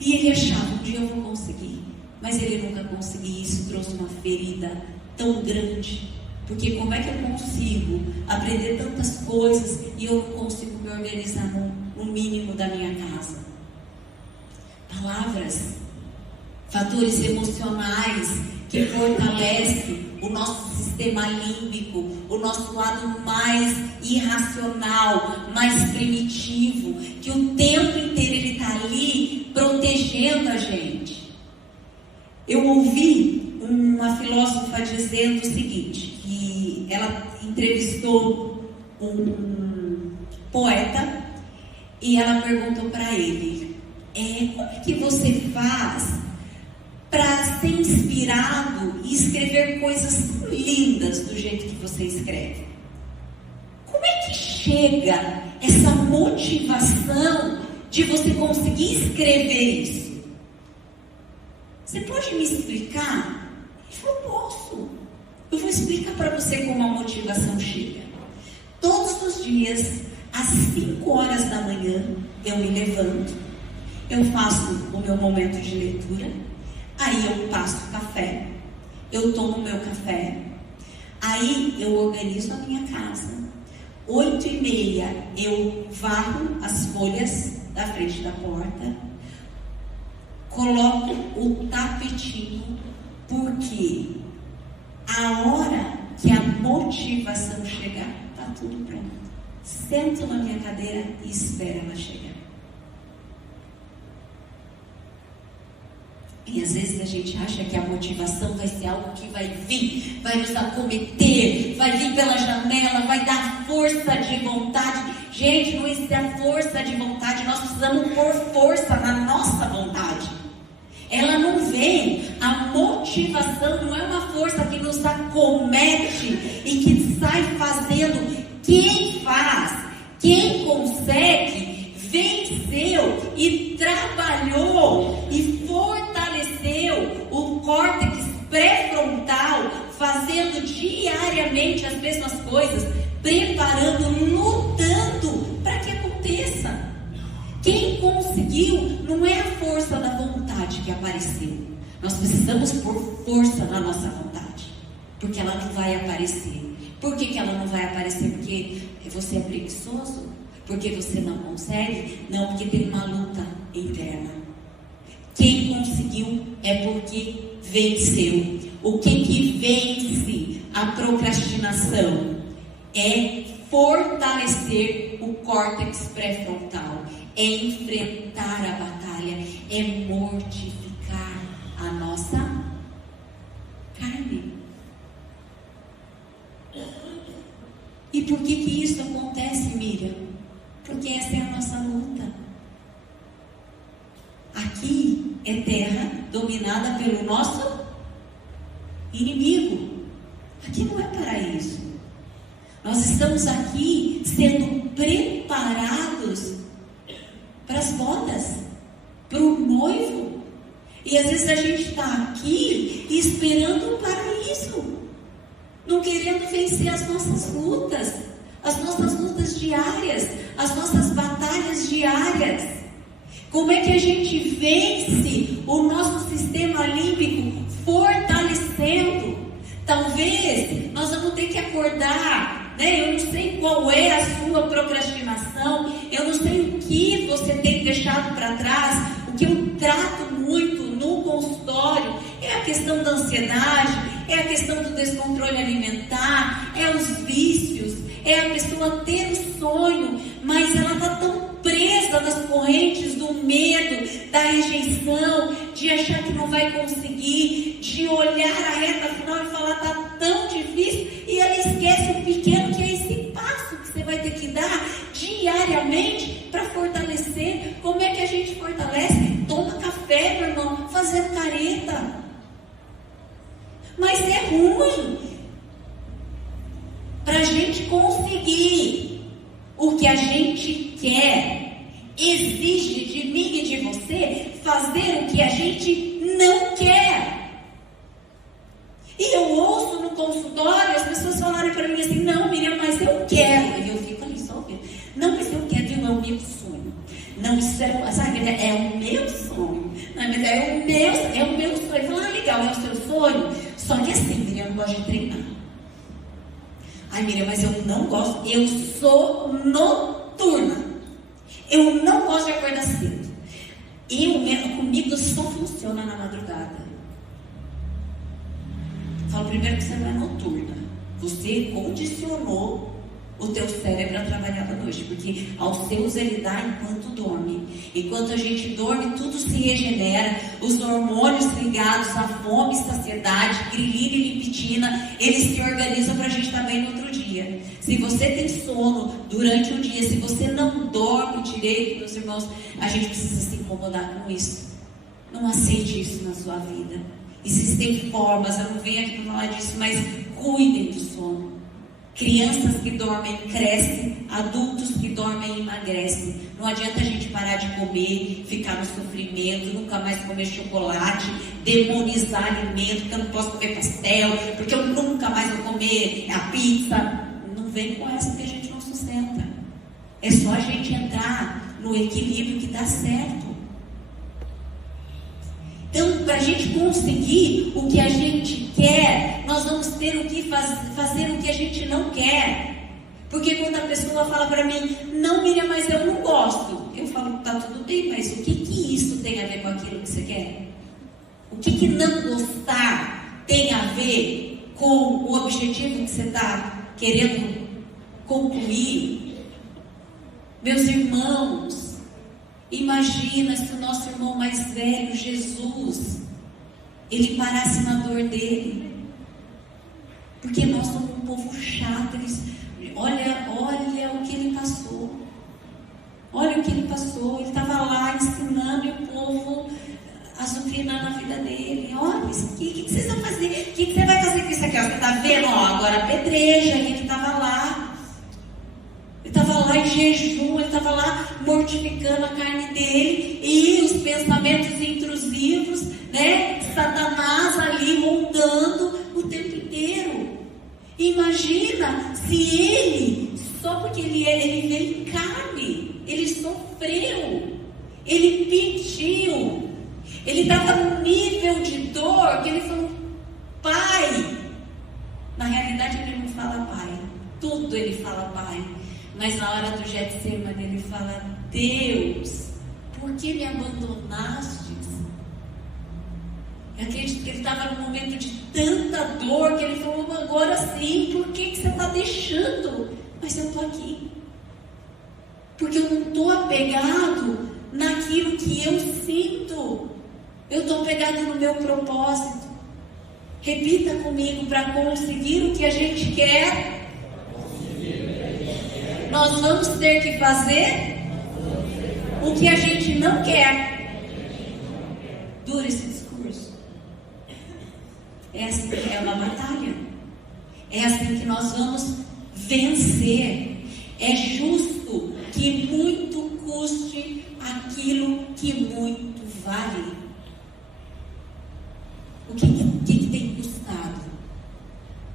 E ele achava: um dia eu vou conseguir. Mas ele nunca conseguia. Isso trouxe uma ferida tão grande. Porque como é que eu consigo aprender tantas coisas e eu não consigo me organizar no mínimo da minha casa? Palavras, fatores emocionais que fortalecem o nosso sistema límbico, o nosso lado mais irracional, mais primitivo, que o tempo inteiro ele está ali protegendo a gente. Eu ouvi uma filósofa dizendo o seguinte, que ela entrevistou um poeta e ela perguntou para ele: como é que você faz para ser inspirado e escrever coisas lindas do jeito que você escreve? Como é que chega essa motivação de você conseguir escrever isso? Você pode me explicar? Ele falou: posso. Eu vou explicar para você como a motivação chega. Todos os dias, às 5 horas da manhã, eu me levanto, eu faço o meu momento de leitura, aí eu passo café, eu tomo meu café, aí eu organizo a minha casa. 8h30 eu varro as folhas da frente da porta, coloco o tapetinho, porque a hora que a motivação chegar, está tudo pronto. Sento na minha cadeira e espero ela chegar. E às vezes a gente acha que a motivação vai ser algo que vai vir, vai nos acometer, vai vir pela janela, vai dar força de vontade. Gente, não existe a força de vontade, nós precisamos pôr força na nossa vontade. Ela não vem, a motivação não é uma força que nos acomete e que sai fazendo. Quem faz, quem consegue, venceu e trabalhou e fortaleceu o córtex pré-frontal, fazendo diariamente as mesmas coisas, preparando, lutando para que aconteça. Quem conseguiu não é a força da vontade que apareceu. Nós precisamos pôr força na nossa vontade, porque ela não vai aparecer. Por que ela não vai aparecer? Porque você é preguiçoso? Porque você não consegue? Não, porque tem uma luta interna. Quem conseguiu é porque venceu. O que vence a procrastinação é fortalecer o córtex pré-frontal, é enfrentar a batalha, é mortificar a nossa carne. E por que isso acontece, Miriam? Porque essa é a nossa luta. Aqui é terra dominada pelo nosso inimigo. Aqui não é paraíso. Nós estamos aqui sendo preparados para as bodas. noivo. E às vezes a gente está aqui esperando o paraíso, não querendo vencer as nossas lutas diárias, as nossas batalhas diárias. Como é que a gente vence o nosso sistema límbico fortalecendo? Talvez nós vamos ter que acordar, né? Eu não sei qual é a sua procrastinação, eu não sei o que você tem deixado para trás. O que eu trato muito no consultório é a questão da ansiedade, é a questão do descontrole alimentar, é os vícios, é a pessoa ter o sonho, mas ela está tão presa nas correntes do medo, da rejeição, de achar que não vai conseguir, de olhar a reta final e falar, está tão difícil, e ela esquece o pequeno que é esse passo que você vai ter que dar diariamente para fortalecer. Como é que a gente fortalece? Toma café, meu irmão, fazendo careta. Mas é ruim. Para a gente conseguir o que a gente quer, exige de mim e de você fazer o que a gente não quer. E eu ouço no consultório as pessoas falarem para mim assim, não, Miriam, mas eu quero. E eu fico ali só ouvindo. Não, mas eu quero, é o meu sonho. Não, isso é, sabe, é o meu sonho. Não, mas é o meu sonho. Eu falo, legal, é o seu sonho. Só que assim, Miriam, eu não gosto de treinar. Ai, Miriam, mas eu não gosto. Eu sou noturna. Eu não gosto de acordar cedo. Comigo só funciona na madrugada. Falo primeiro que você não é noturna. Você condicionou o teu cérebro a trabalhar da noite, porque aos seus ele dá enquanto dorme. Enquanto a gente dorme, tudo se regenera. Os hormônios ligados à fome, saciedade, grelina e leptina, eles se organizam para a gente estar bem no outro dia. Se você tem sono durante o dia, se você não dorme direito, meus irmãos, a gente precisa se incomodar com isso. Não aceite isso na sua vida. Existem formas, eu não venho aqui para falar disso, mas cuidem do sono. Crianças que dormem crescem, adultos que dormem emagrecem. Não adianta a gente parar de comer, ficar no sofrimento, nunca mais comer chocolate, demonizar alimento, porque eu não posso comer pastel, porque eu nunca mais vou comer a pizza. Não vem com essa que a gente não sustenta. É só a gente entrar no equilíbrio que dá certo. Então, para a gente conseguir o que a gente quer, nós vamos ter que fazer o que a gente não quer. Porque quando a pessoa fala para mim, não, Miriam, mas eu não gosto. Eu falo, tá tudo bem, mas o que isso tem a ver com aquilo que você quer? O que não gostar tem a ver com o objetivo que você está querendo concluir? Meus irmãos, imagina se o nosso irmão mais velho, Jesus, ele parasse na dor dele. Porque nós somos um povo chato. Olha o que ele passou. Olha o que ele passou. Ele estava lá ensinando e o povo azucrinando a vida dele. Olha isso aqui, o que vocês vão fazer? O que você vai fazer com isso aqui? Você está vendo? Agora apedreja. Ele estava lá. Ele estava lá em jejum, ele estava lá mortificando a carne dele e os pensamentos intrusivos, né? Satanás ali rondando o tempo inteiro. Imagina se ele, só porque ele veio em carne, ele sofreu, ele pediu, ele estava num nível de dor que ele falou, Pai. Na realidade ele não fala Pai, tudo ele fala Pai. Mas na hora do Getsemane ele fala, Deus, por que me abandonaste? Eu acredito que ele estava num momento de tanta dor que ele falou, agora sim, por que você está deixando? Mas eu estou aqui. Porque eu não estou apegado naquilo que eu sinto. Eu estou apegado no meu propósito. Repita comigo, para conseguir o que a gente quer, nós vamos ter que fazer o que a gente não quer. Dura esse discurso. Essa é uma batalha. É assim que nós vamos vencer. É justo que muito custe aquilo que muito vale? O que tem custado?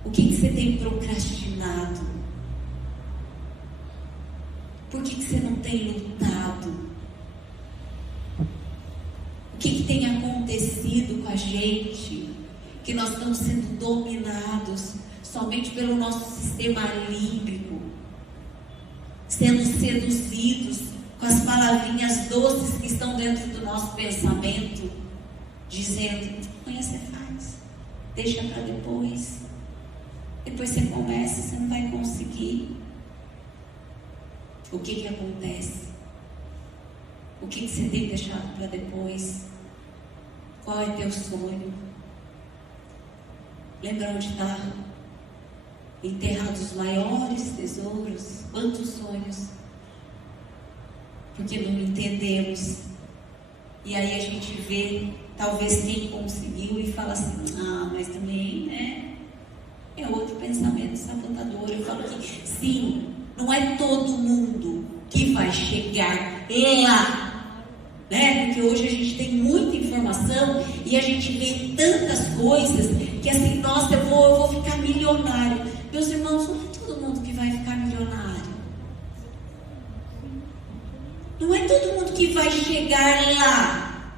O que você tem procrastinado? Por que você não tem lutado? O que tem acontecido com a gente? Que nós estamos sendo dominados somente pelo nosso sistema límbico, sendo seduzidos com as palavrinhas doces que estão dentro do nosso pensamento, dizendo: amanhã você faz, deixa para depois. Depois você começa, você não vai conseguir. O que acontece? O que você tem deixado para depois? Qual é teu sonho? Lembra onde está enterrados os maiores tesouros? Quantos sonhos? Porque não entendemos. E aí a gente vê, talvez, quem conseguiu e fala assim: mas também, né? É outro pensamento sabotador. Eu falo que sim, não é todo mundo que vai chegar lá, né? Porque hoje a gente tem muita informação e a gente vê tantas coisas que assim, nossa, eu vou ficar milionário. Meus irmãos, não é todo mundo que vai ficar milionário. Não é todo mundo que vai chegar lá.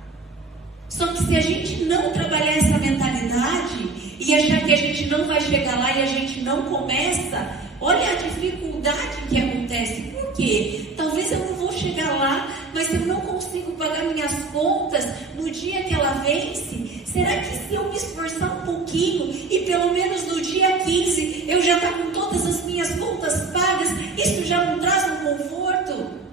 Só que se a gente não trabalhar essa mentalidade e achar que a gente não vai chegar lá e a gente não começa, olha a dificuldade que acontece. Por quê? Talvez eu não vou chegar lá, mas eu não consigo pagar minhas contas no dia que ela vence. Será que se eu me esforçar um pouquinho e pelo menos no dia 15 eu já estar com todas as minhas contas pagas, isso já não traz um conforto?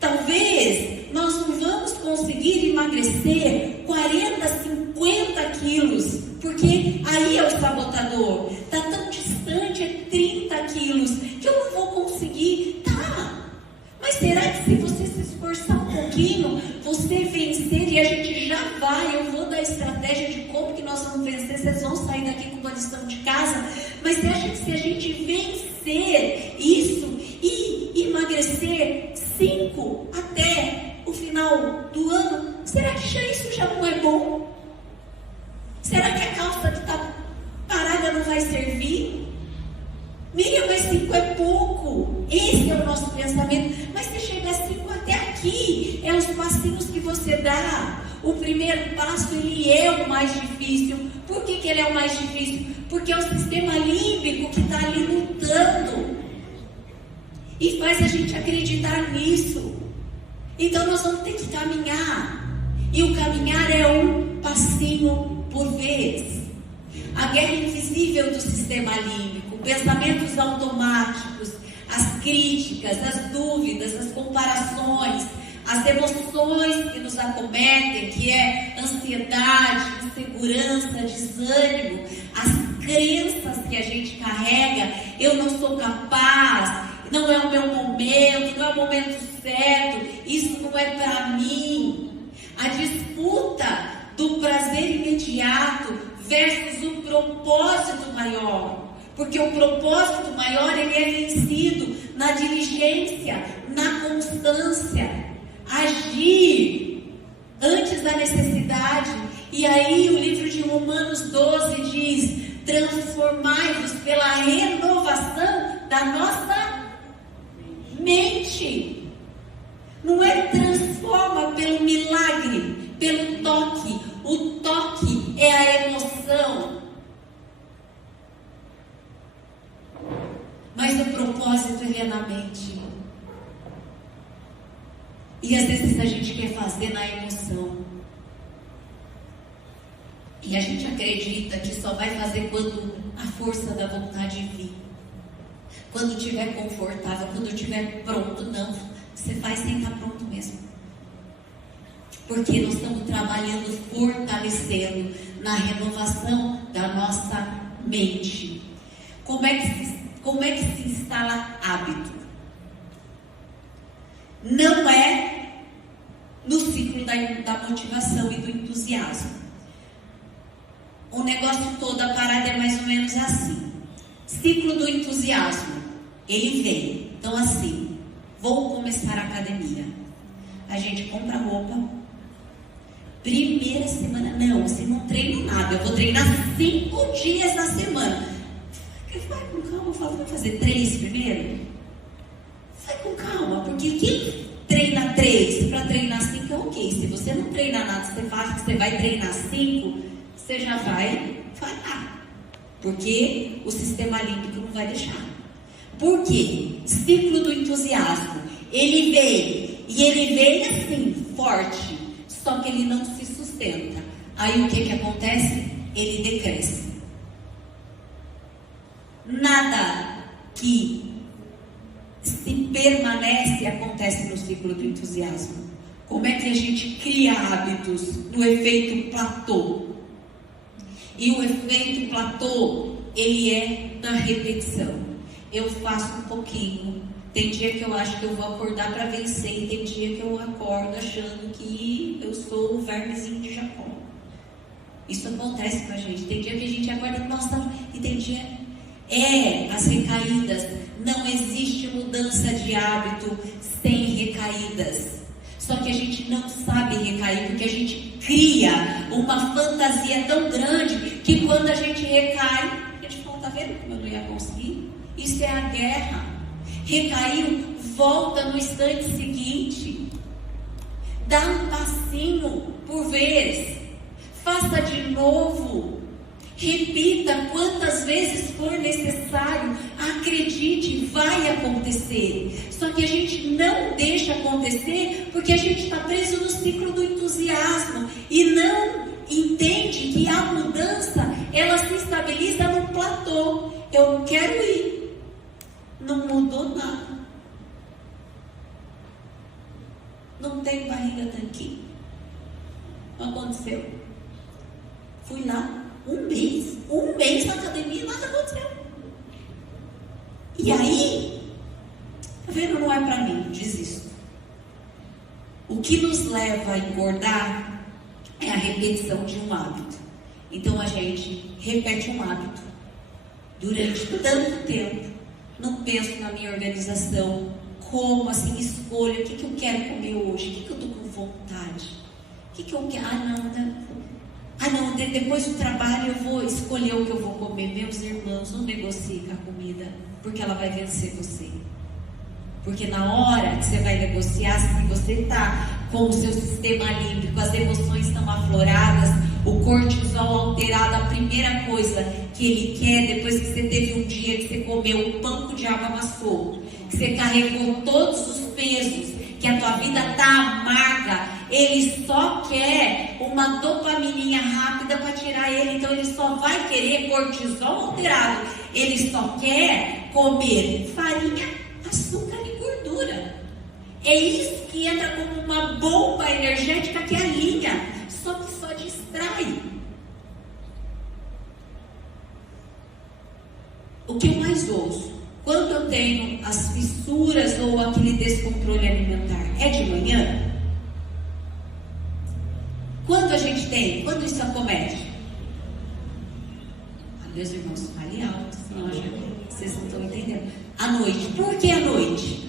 Talvez nós não vamos conseguir emagrecer 40, 50 quilos, porque aí é o sabotador. Está tão distante, é 30 quilos, que eu não vou conseguir. Tá, mas será que se você se esforçar um pouquinho, você vencer, e a gente já vai, eu vou dar a estratégia de como que nós vamos vencer, vocês vão sair daqui com uma lição de casa, mas você acha que se a gente vencer isso e emagrecer 5 até o final do ano, será que já isso já não é bom? Será que a calça que está parada não vai servir? Miriam, mas 5 é pouco. Esse é o nosso pensamento. Mas se chegar 5 até aqui, é os passinhos que você dá. O primeiro passo, ele é o mais difícil. Por que ele é o mais difícil? Porque é o sistema límbico que está ali lutando e faz a gente acreditar nisso. Então nós vamos ter que caminhar. E o caminhar é um passinho por vez. A guerra invisível do sistema límbico, pensamentos automáticos, as críticas, as dúvidas, as comparações, as emoções que nos acometem, que é ansiedade, insegurança, desânimo, as crenças que a gente carrega: eu não sou capaz, não é o meu momento, não é o momento certo, isso não é para mim. A disputa do prazer imediato versus o propósito maior. Porque o propósito maior, ele é vencido na diligência, na constância, agir antes da necessidade. E aí o livro de Romanos 12 diz: transformai-vos pela renovação da nossa mente. Não é transforma pelo milagre, pelo toque. O toque é a emoção. Mas o propósito, ele é na mente. E às vezes a gente quer fazer na emoção. E a gente acredita que só vai fazer quando a força da vontade vir. Quando estiver confortável, quando estiver pronto. Não, você faz sem estar pronto mesmo. Porque nós estamos trabalhando, fortalecendo na renovação da nossa mente. Como é que se instala hábito? Não é no ciclo da motivação e do entusiasmo. O negócio todo, a parada é mais ou menos assim. Ciclo do entusiasmo, ele vem. Então assim, vou começar a academia. a gente compra roupa. Primeira semana, não, você não treina nada, eu vou treinar 5 dias na semana. Vai com calma, vamos fazer 3 primeiro? Vai com calma, porque quem treina 3 para treinar 5 é ok. Se você não treina nada, você fala que você vai treinar 5, você já vai falhar. Porque o sistema límbico não vai deixar. Por quê? Ciclo do entusiasmo. Ele vem, e ele vem assim, forte, só que ele não se sustenta. Aí o que acontece? Ele decresce. Nada que se permanece acontece no ciclo do entusiasmo. Como é que a gente cria hábitos no efeito platô? E o efeito platô, ele é na repetição. Eu faço um pouquinho. Tem dia que eu acho que eu vou acordar para vencer, e tem dia que eu acordo achando que eu sou o vermezinho de Jacó. Isso acontece com a gente. Tem dia que a gente acorda, nossa, e tem dia... as recaídas. Não existe mudança de hábito sem recaídas. Só que a gente não sabe recair, porque a gente cria uma fantasia tão grande que quando a gente recai, a gente fala, tá vendo como eu não ia conseguir? Isso é a guerra. Recaiu, volta no instante seguinte. Dá um passinho por vez. Faça de novo. Repita quantas vezes for necessário. Acredite, vai acontecer. Só que a gente não deixa acontecer porque a gente está preso no ciclo do entusiasmo e não entende que a mudança, ela se estabiliza no platô. Eu quero ir. Não mudou nada. Não tem barriga tanquinho. Não aconteceu. Fui lá. Um mês na academia, nada aconteceu. E aí, tá vendo, não é pra mim, desisto. O que nos leva a engordar é a repetição de um hábito. Então a gente repete um hábito durante tanto tempo. Não penso na minha organização, como assim, escolho o que eu quero comer hoje, o que eu tô com vontade, o que eu quero, não, depois do trabalho eu vou escolher o que eu vou comer. Meus irmãos, não negocie com a comida, porque ela vai vencer você. Porque na hora que você vai negociar, se você está com o seu sistema límbico, as emoções estão afloradas, o cortisol alterado, a primeira coisa que ele quer, depois que você teve um dia que você comeu um pão com diabo amassou, que você carregou todos os pesos, que a tua vida está amarga, ele só quer uma dopamininha rápida para tirar ele. Então ele só vai querer cortisol alterado. Ele só quer comer farinha, açúcar e gordura. É isso que entra como uma bomba energética que alinha, só que só distrai. O que eu mais ouço quando eu tenho as fissuras ou aquele descontrole alimentar é de manhã? Quando a gente tem? Quando isso acomete? Meus irmãos, fale alto, senão vocês não estão entendendo. À noite. Por que à noite?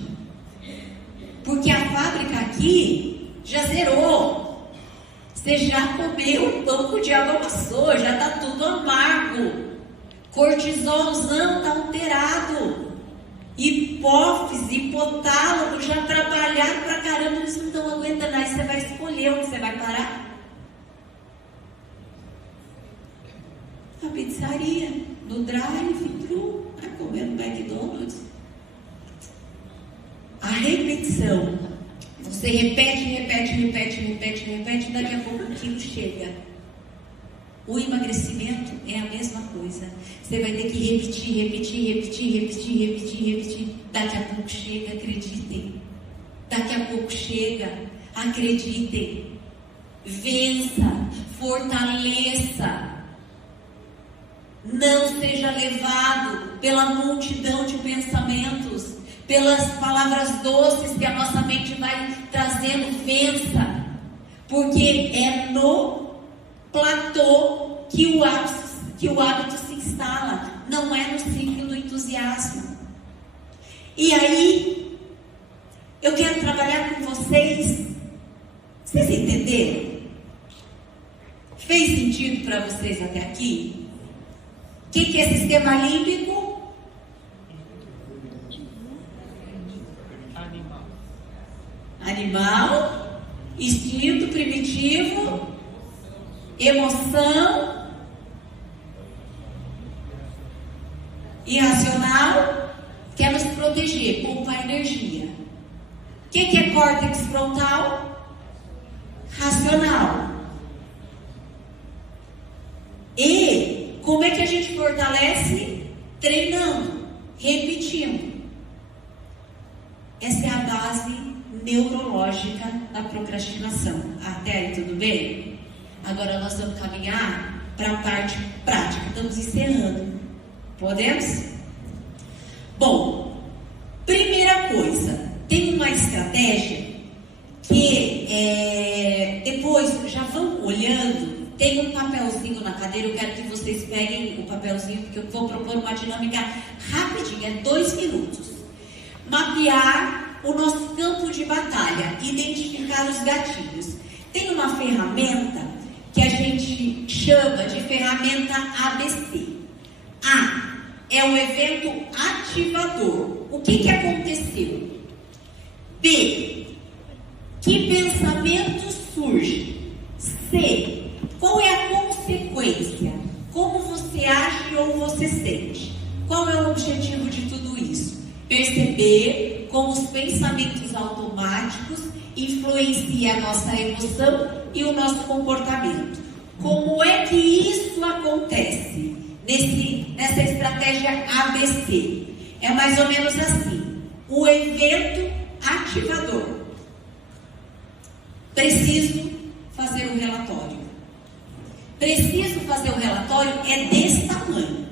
Porque a fábrica aqui já zerou. Você já comeu o pão que o diabo amassou, já está tudo amargo. Cortisolzão está alterado. Hipófise, hipotálamo já trabalharam pra caramba, eles não estão aguentando. Aí você vai escolher onde você vai parar. A pizzaria, no drive-thru, comendo McDonald's. A repetição. Você repete, daqui a pouco o quilo chega. O emagrecimento é a mesma coisa. Você vai ter que repetir. Daqui a pouco chega, acreditem. Daqui a pouco chega, acreditem. Vença, fortaleça. Não seja levado pela multidão de pensamentos, pelas palavras doces que a nossa mente vai trazendo. Vença, porque é no platô que o hábito se instala, não é no ciclo do entusiasmo. E aí, eu quero trabalhar com vocês Vocês entenderam? Fez sentido para vocês até aqui? O que é sistema límbico? Animal, instinto primitivo, emoção, irracional, quer nos proteger, poupar energia. O que é córtex frontal? Racional. E como é que a gente fortalece? Treinando, repetindo. Essa é a base neurológica da procrastinação. Até aí tudo bem? Agora nós vamos caminhar para a parte prática. Estamos encerrando. Podemos? Bom, primeira coisa, tem uma estratégia que depois já vão olhando. Tem um papelzinho na cadeira, eu quero que vocês peguem o papelzinho, porque eu vou propor uma dinâmica rapidinha, 2 minutos. Mapear o nosso campo de batalha, identificar os gatilhos. Tem uma ferramenta que a gente chama de ferramenta ABC. A é um evento ativador. O que aconteceu? B, que pensamento surge? C, qual é a consequência? Como você age ou você sente? Qual é o objetivo de tudo isso? Perceber como os pensamentos automáticos influenciam a nossa emoção e o nosso comportamento. Como é que isso acontece nessa estratégia ABC? É mais ou menos assim: o evento ativador. Preciso fazer um relatório. Preciso fazer um relatório é desse tamanho.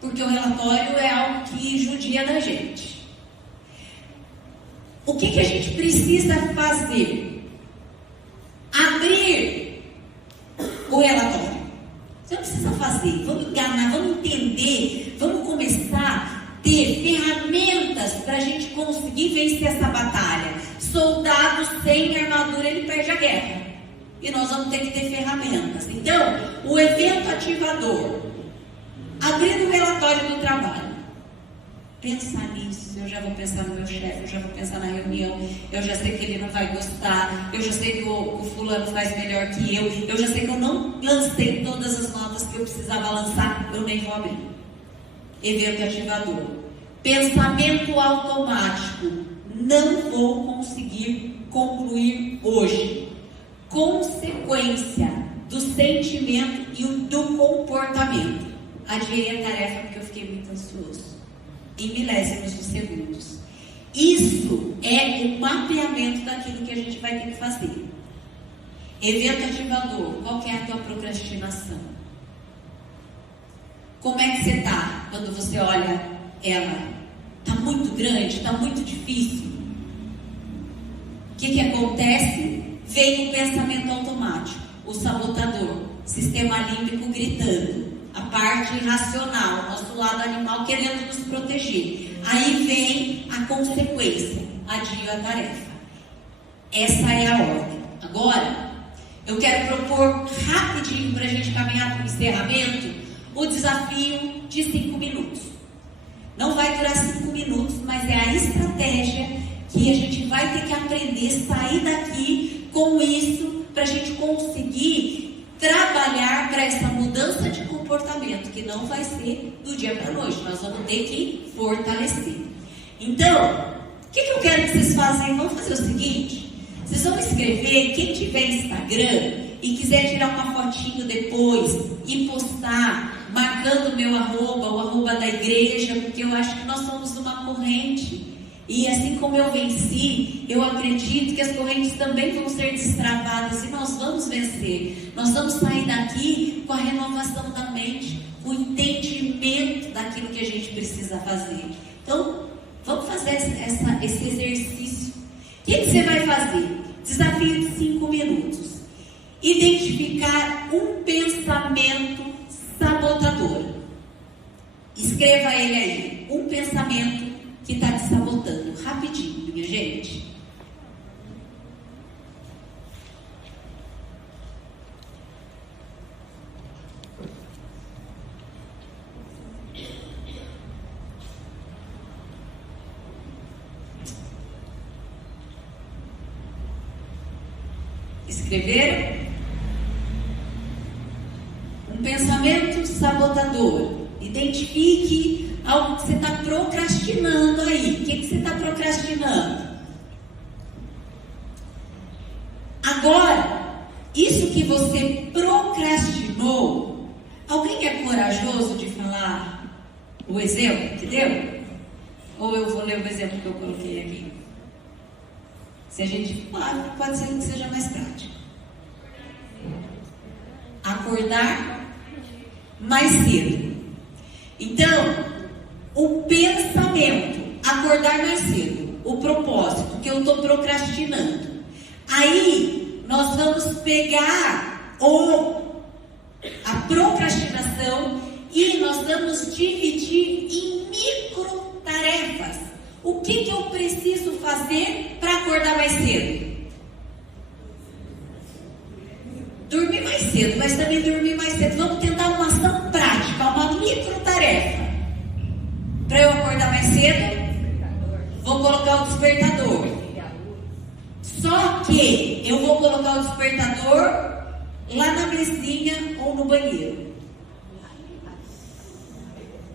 Porque o relatório é algo que judia da gente. O que a gente precisa fazer? Abrir o relatório. Você não precisa fazer, vamos enganar, vamos entender, vamos começar a ter ferramentas para a gente conseguir vencer essa batalha. Soldado sem armadura, ele perde a guerra. E nós vamos ter que ter ferramentas. Então, o evento ativador. Abrindo o relatório do trabalho. Pensar nisso, eu já vou pensar no meu chefe, eu já vou pensar na reunião, eu já sei que ele não vai gostar, eu já sei que o fulano faz melhor que eu já sei que eu não lancei todas as notas que eu precisava lançar, eu nem vou abrir. Evento ativador. Pensamento automático. Não vou conseguir concluir hoje. Consequência do sentimento e do comportamento. Adiei a tarefa porque eu fiquei muito ansioso. Em milésimos de segundos. Isso é o mapeamento daquilo que a gente vai ter que fazer. Evento ativador. Qual que é a tua procrastinação? Como é que você está quando você olha ela? Está muito grande? Está muito difícil? O que acontece? Vem o pensamento automático, o sabotador, sistema límbico gritando. A parte irracional, nosso lado animal querendo nos proteger. Aí vem a consequência, adio a tarefa. Essa é a ordem. Agora, eu quero propor rapidinho para a gente caminhar para o encerramento, o desafio de 5 minutos. Não vai durar 5 minutos, mas é a estratégia que a gente vai ter que aprender, sair daqui com isso, para a gente conseguir trabalhar para essa mudança de comportamento, que não vai ser do dia para a noite, nós vamos ter que fortalecer. Então, o que eu quero que vocês façam? Vamos fazer o seguinte: vocês vão escrever, quem tiver Instagram e quiser tirar uma fotinho depois e postar, marcando o meu arroba, o arroba da igreja, porque eu acho que nós somos uma corrente. E assim como eu venci, eu acredito que as correntes também vão ser destravadas e nós vamos vencer. Nós vamos sair daqui com a renovação da mente, o entendimento daquilo que a gente precisa fazer. Então, vamos fazer esse exercício. O que você vai fazer? Desafio de 5 minutos. Identificar um pensamento sabotador. Escreva ele aí. Um pensamento que está te sabotando. Rapidinho, minha gente. Escreveram? Um pensamento sabotador. Identifique algo que você está procrastinando aí. O que você está procrastinando? Agora, isso que você procrastinou, alguém é corajoso de falar o exemplo que deu? Ou eu vou ler o exemplo que eu coloquei aqui? Se a gente falar, pode ser que seja mais prático. Acordar mais cedo. Então, o pensamento, acordar mais cedo, o propósito que eu estou procrastinando. Aí, nós vamos pegar a procrastinação e nós vamos dividir em micro tarefas. O que eu preciso fazer para acordar mais cedo? Dormir mais cedo, mas também dormir mais cedo. Vamos tentar uma ação prática, uma micro tarefa. Para eu acordar mais cedo, vou colocar o despertador. Só que eu vou colocar o despertador lá na mesinha ou no banheiro.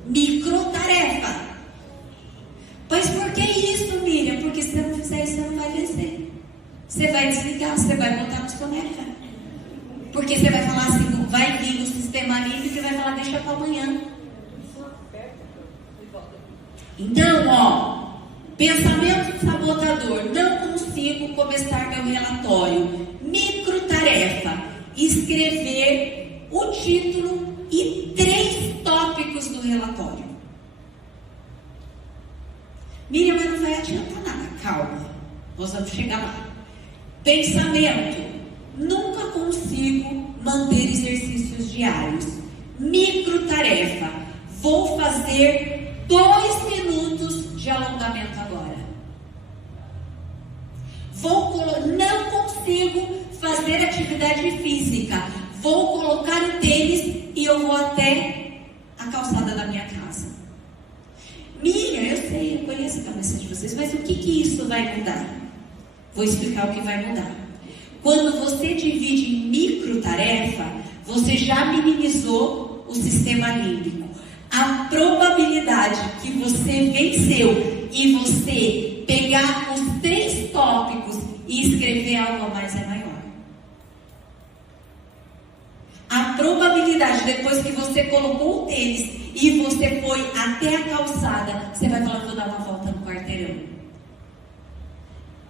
Micro tarefa. Mas por que isso, Miriam? Porque se você não fizer isso, você não vai vencer. Você vai desligar, você vai botar no soneca. Porque você vai falar assim, vai vir no sistema límbico e vai falar, deixa para amanhã. Então, pensamento sabotador, não consigo começar meu relatório. Micro tarefa, escrever o título e 3 tópicos do relatório. Miriam, mas não vai adiantar nada. Calma, nós vamos chegar lá. Pensamento, nunca consigo manter exercícios diários. Micro tarefa, vou fazer 2 minutos de alongamento agora. Não consigo fazer atividade física. Vou colocar o tênis e eu vou até a calçada da minha casa. Miriam, eu sei, eu conheço a cabeça de vocês, mas o que isso vai mudar? Vou explicar o que vai mudar. Quando você divide em micro tarefa, você já minimizou o sistema límbico. A probabilidade que você venceu e você pegar os 3 tópicos e escrever algo a mais é maior. A probabilidade, depois que você colocou o tênis e você foi até a calçada, você vai falar, vou dar uma volta no quarteirão.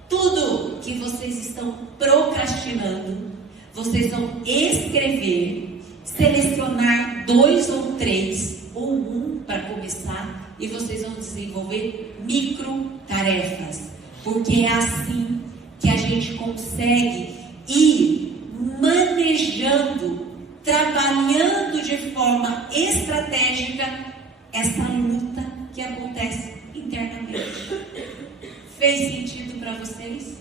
Tudo que vocês estão procrastinando, vocês vão escrever, selecionar 2 ou 3, ou 1 para começar, e vocês vão desenvolver micro tarefas, porque é assim que a gente consegue ir manejando, trabalhando de forma estratégica essa luta que acontece internamente. Fez sentido para vocês?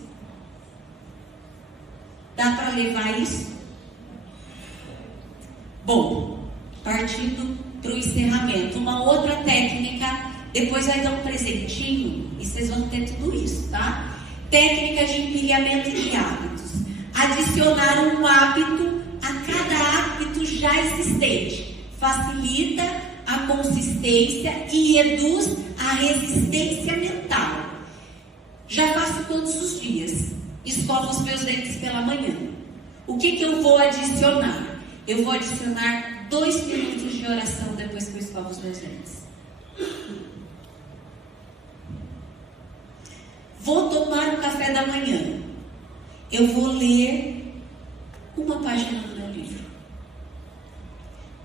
Dá para levar isso? Bom, partindo para o encerramento, uma outra técnica, depois vai dar um presentinho e vocês vão ter tudo isso, tá? Técnica de empilhamento de hábitos. Adicionar um hábito a cada hábito já existente. Facilita a consistência e reduz a resistência mental. Já faço todos os dias. Escovo os meus dentes pela manhã. O que eu vou adicionar? Eu vou adicionar 2 minutos de oração depois que eu escovo os meus dentes. Vou tomar o café da manhã. Eu vou ler uma página do meu livro.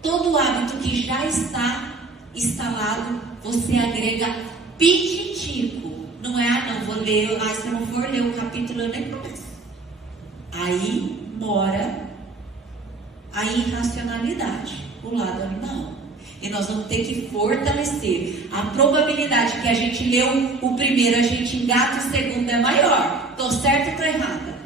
Todo hábito que já está instalado, você agrega pititico. Não é, não, vou ler, se eu não for ler o capítulo, eu nem começo. Aí mora a irracionalidade, o lado animal. E nós vamos ter que fortalecer. A probabilidade que a gente leu o primeiro, a gente engata o segundo é maior. Estou certa ou estou errada?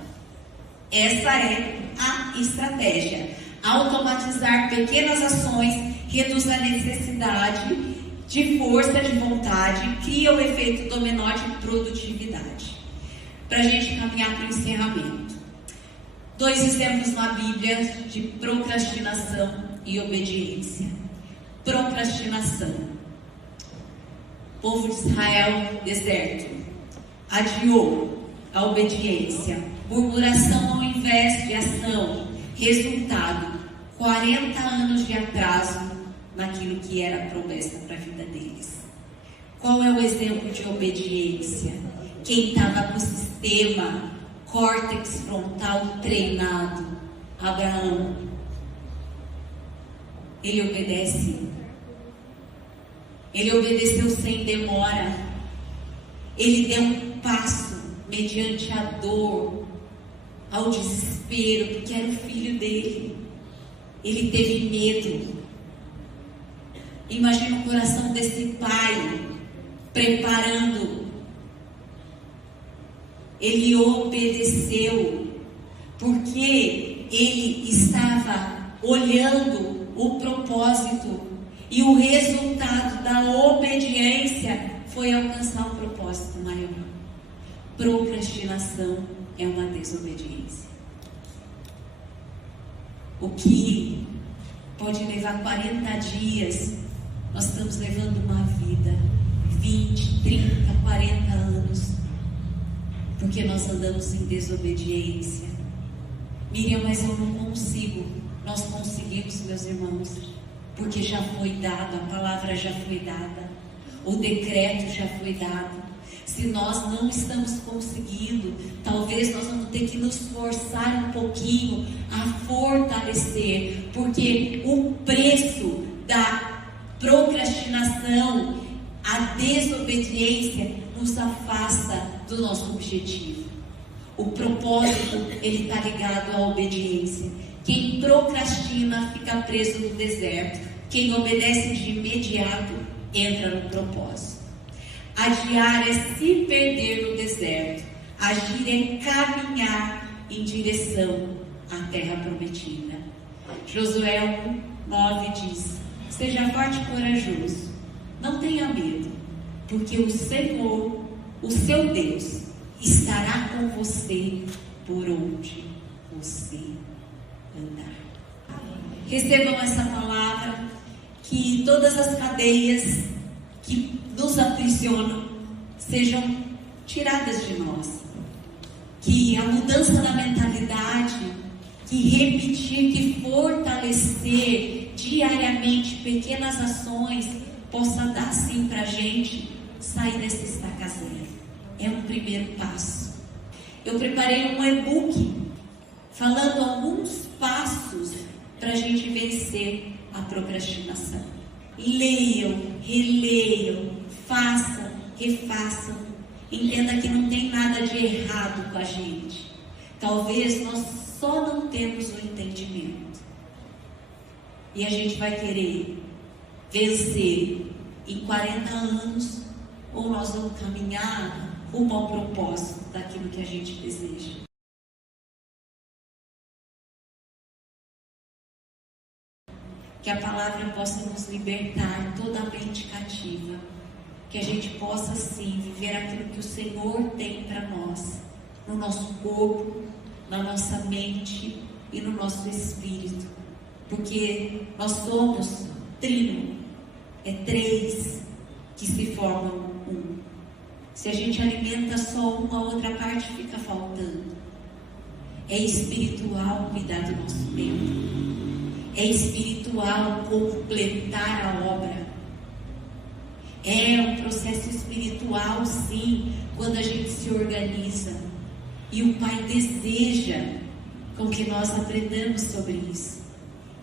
Essa é a estratégia. Automatizar pequenas ações reduz a necessidade de força de vontade, cria o efeito dominó de produtividade. Para a gente caminhar para o encerramento. Dois exemplos na Bíblia de procrastinação e obediência. Procrastinação. O povo de Israel, deserto, adiou a obediência. Murmuração ao invés de ação. Resultado, 40 anos de atraso naquilo que era a promessa para a vida deles. Qual é o exemplo de obediência? Quem estava com o sistema córtex frontal treinado, Abraão, ele obedece. Ele obedeceu sem demora. Ele deu um passo mediante a dor, ao desespero, porque era o filho dele. Ele teve medo. Imagina o coração desse pai preparando. Ele obedeceu porque ele estava olhando o propósito, e o resultado da obediência foi alcançar um propósito maior. Procrastinação é uma desobediência. O que pode levar 40 dias, nós estamos levando uma vida, 20, 30, 40 anos, porque nós andamos em desobediência. Miriam, mas eu não consigo. Nós conseguimos, meus irmãos, porque já foi dado, a palavra já foi dada, o decreto já foi dado. Se nós não estamos conseguindo, talvez nós vamos ter que nos forçar um pouquinho a fortalecer, porque o preço da procrastinação, a desobediência, nos afasta do nosso objetivo. O propósito, ele está ligado à obediência. Quem procrastina fica preso no deserto. Quem obedece de imediato entra no propósito. Adiar é se perder no deserto. Agir é caminhar em direção à terra prometida. Josué 1:9 diz: seja forte e corajoso, não tenha medo, porque o Senhor, o seu Deus, estará com você por onde você andar. Recebam essa palavra, que todas as cadeias que nos aprisionam sejam tiradas de nós, que a mudança da mentalidade, que repetir, que fortalecer diariamente pequenas ações possa dar sim para a gente sair dessa estaca zero. É um primeiro passo. Eu preparei um e-book falando alguns passos para a gente vencer a procrastinação. Leiam, releiam, façam, refaçam. Entenda que não tem nada de errado com a gente. Talvez nós só não temos o entendimento. E a gente vai querer vencer em 40 anos, ou nós vamos caminhar rumo ao propósito daquilo que a gente deseja. Que a palavra possa nos libertar toda a mente cativa. Que a gente possa sim viver aquilo que o Senhor tem para nós, no nosso corpo, na nossa mente e no nosso espírito. Porque nós somos trino, é 3 que se formam um. Se a gente alimenta só uma, a outra parte fica faltando. É espiritual cuidar do nosso tempo. É espiritual completar a obra. É um processo espiritual, sim, quando a gente se organiza. E o Pai deseja com que nós aprendamos sobre isso.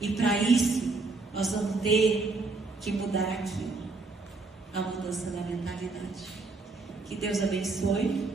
E para isso, nós vamos ter que mudar aqui a mudança da mentalidade. Que Deus abençoe.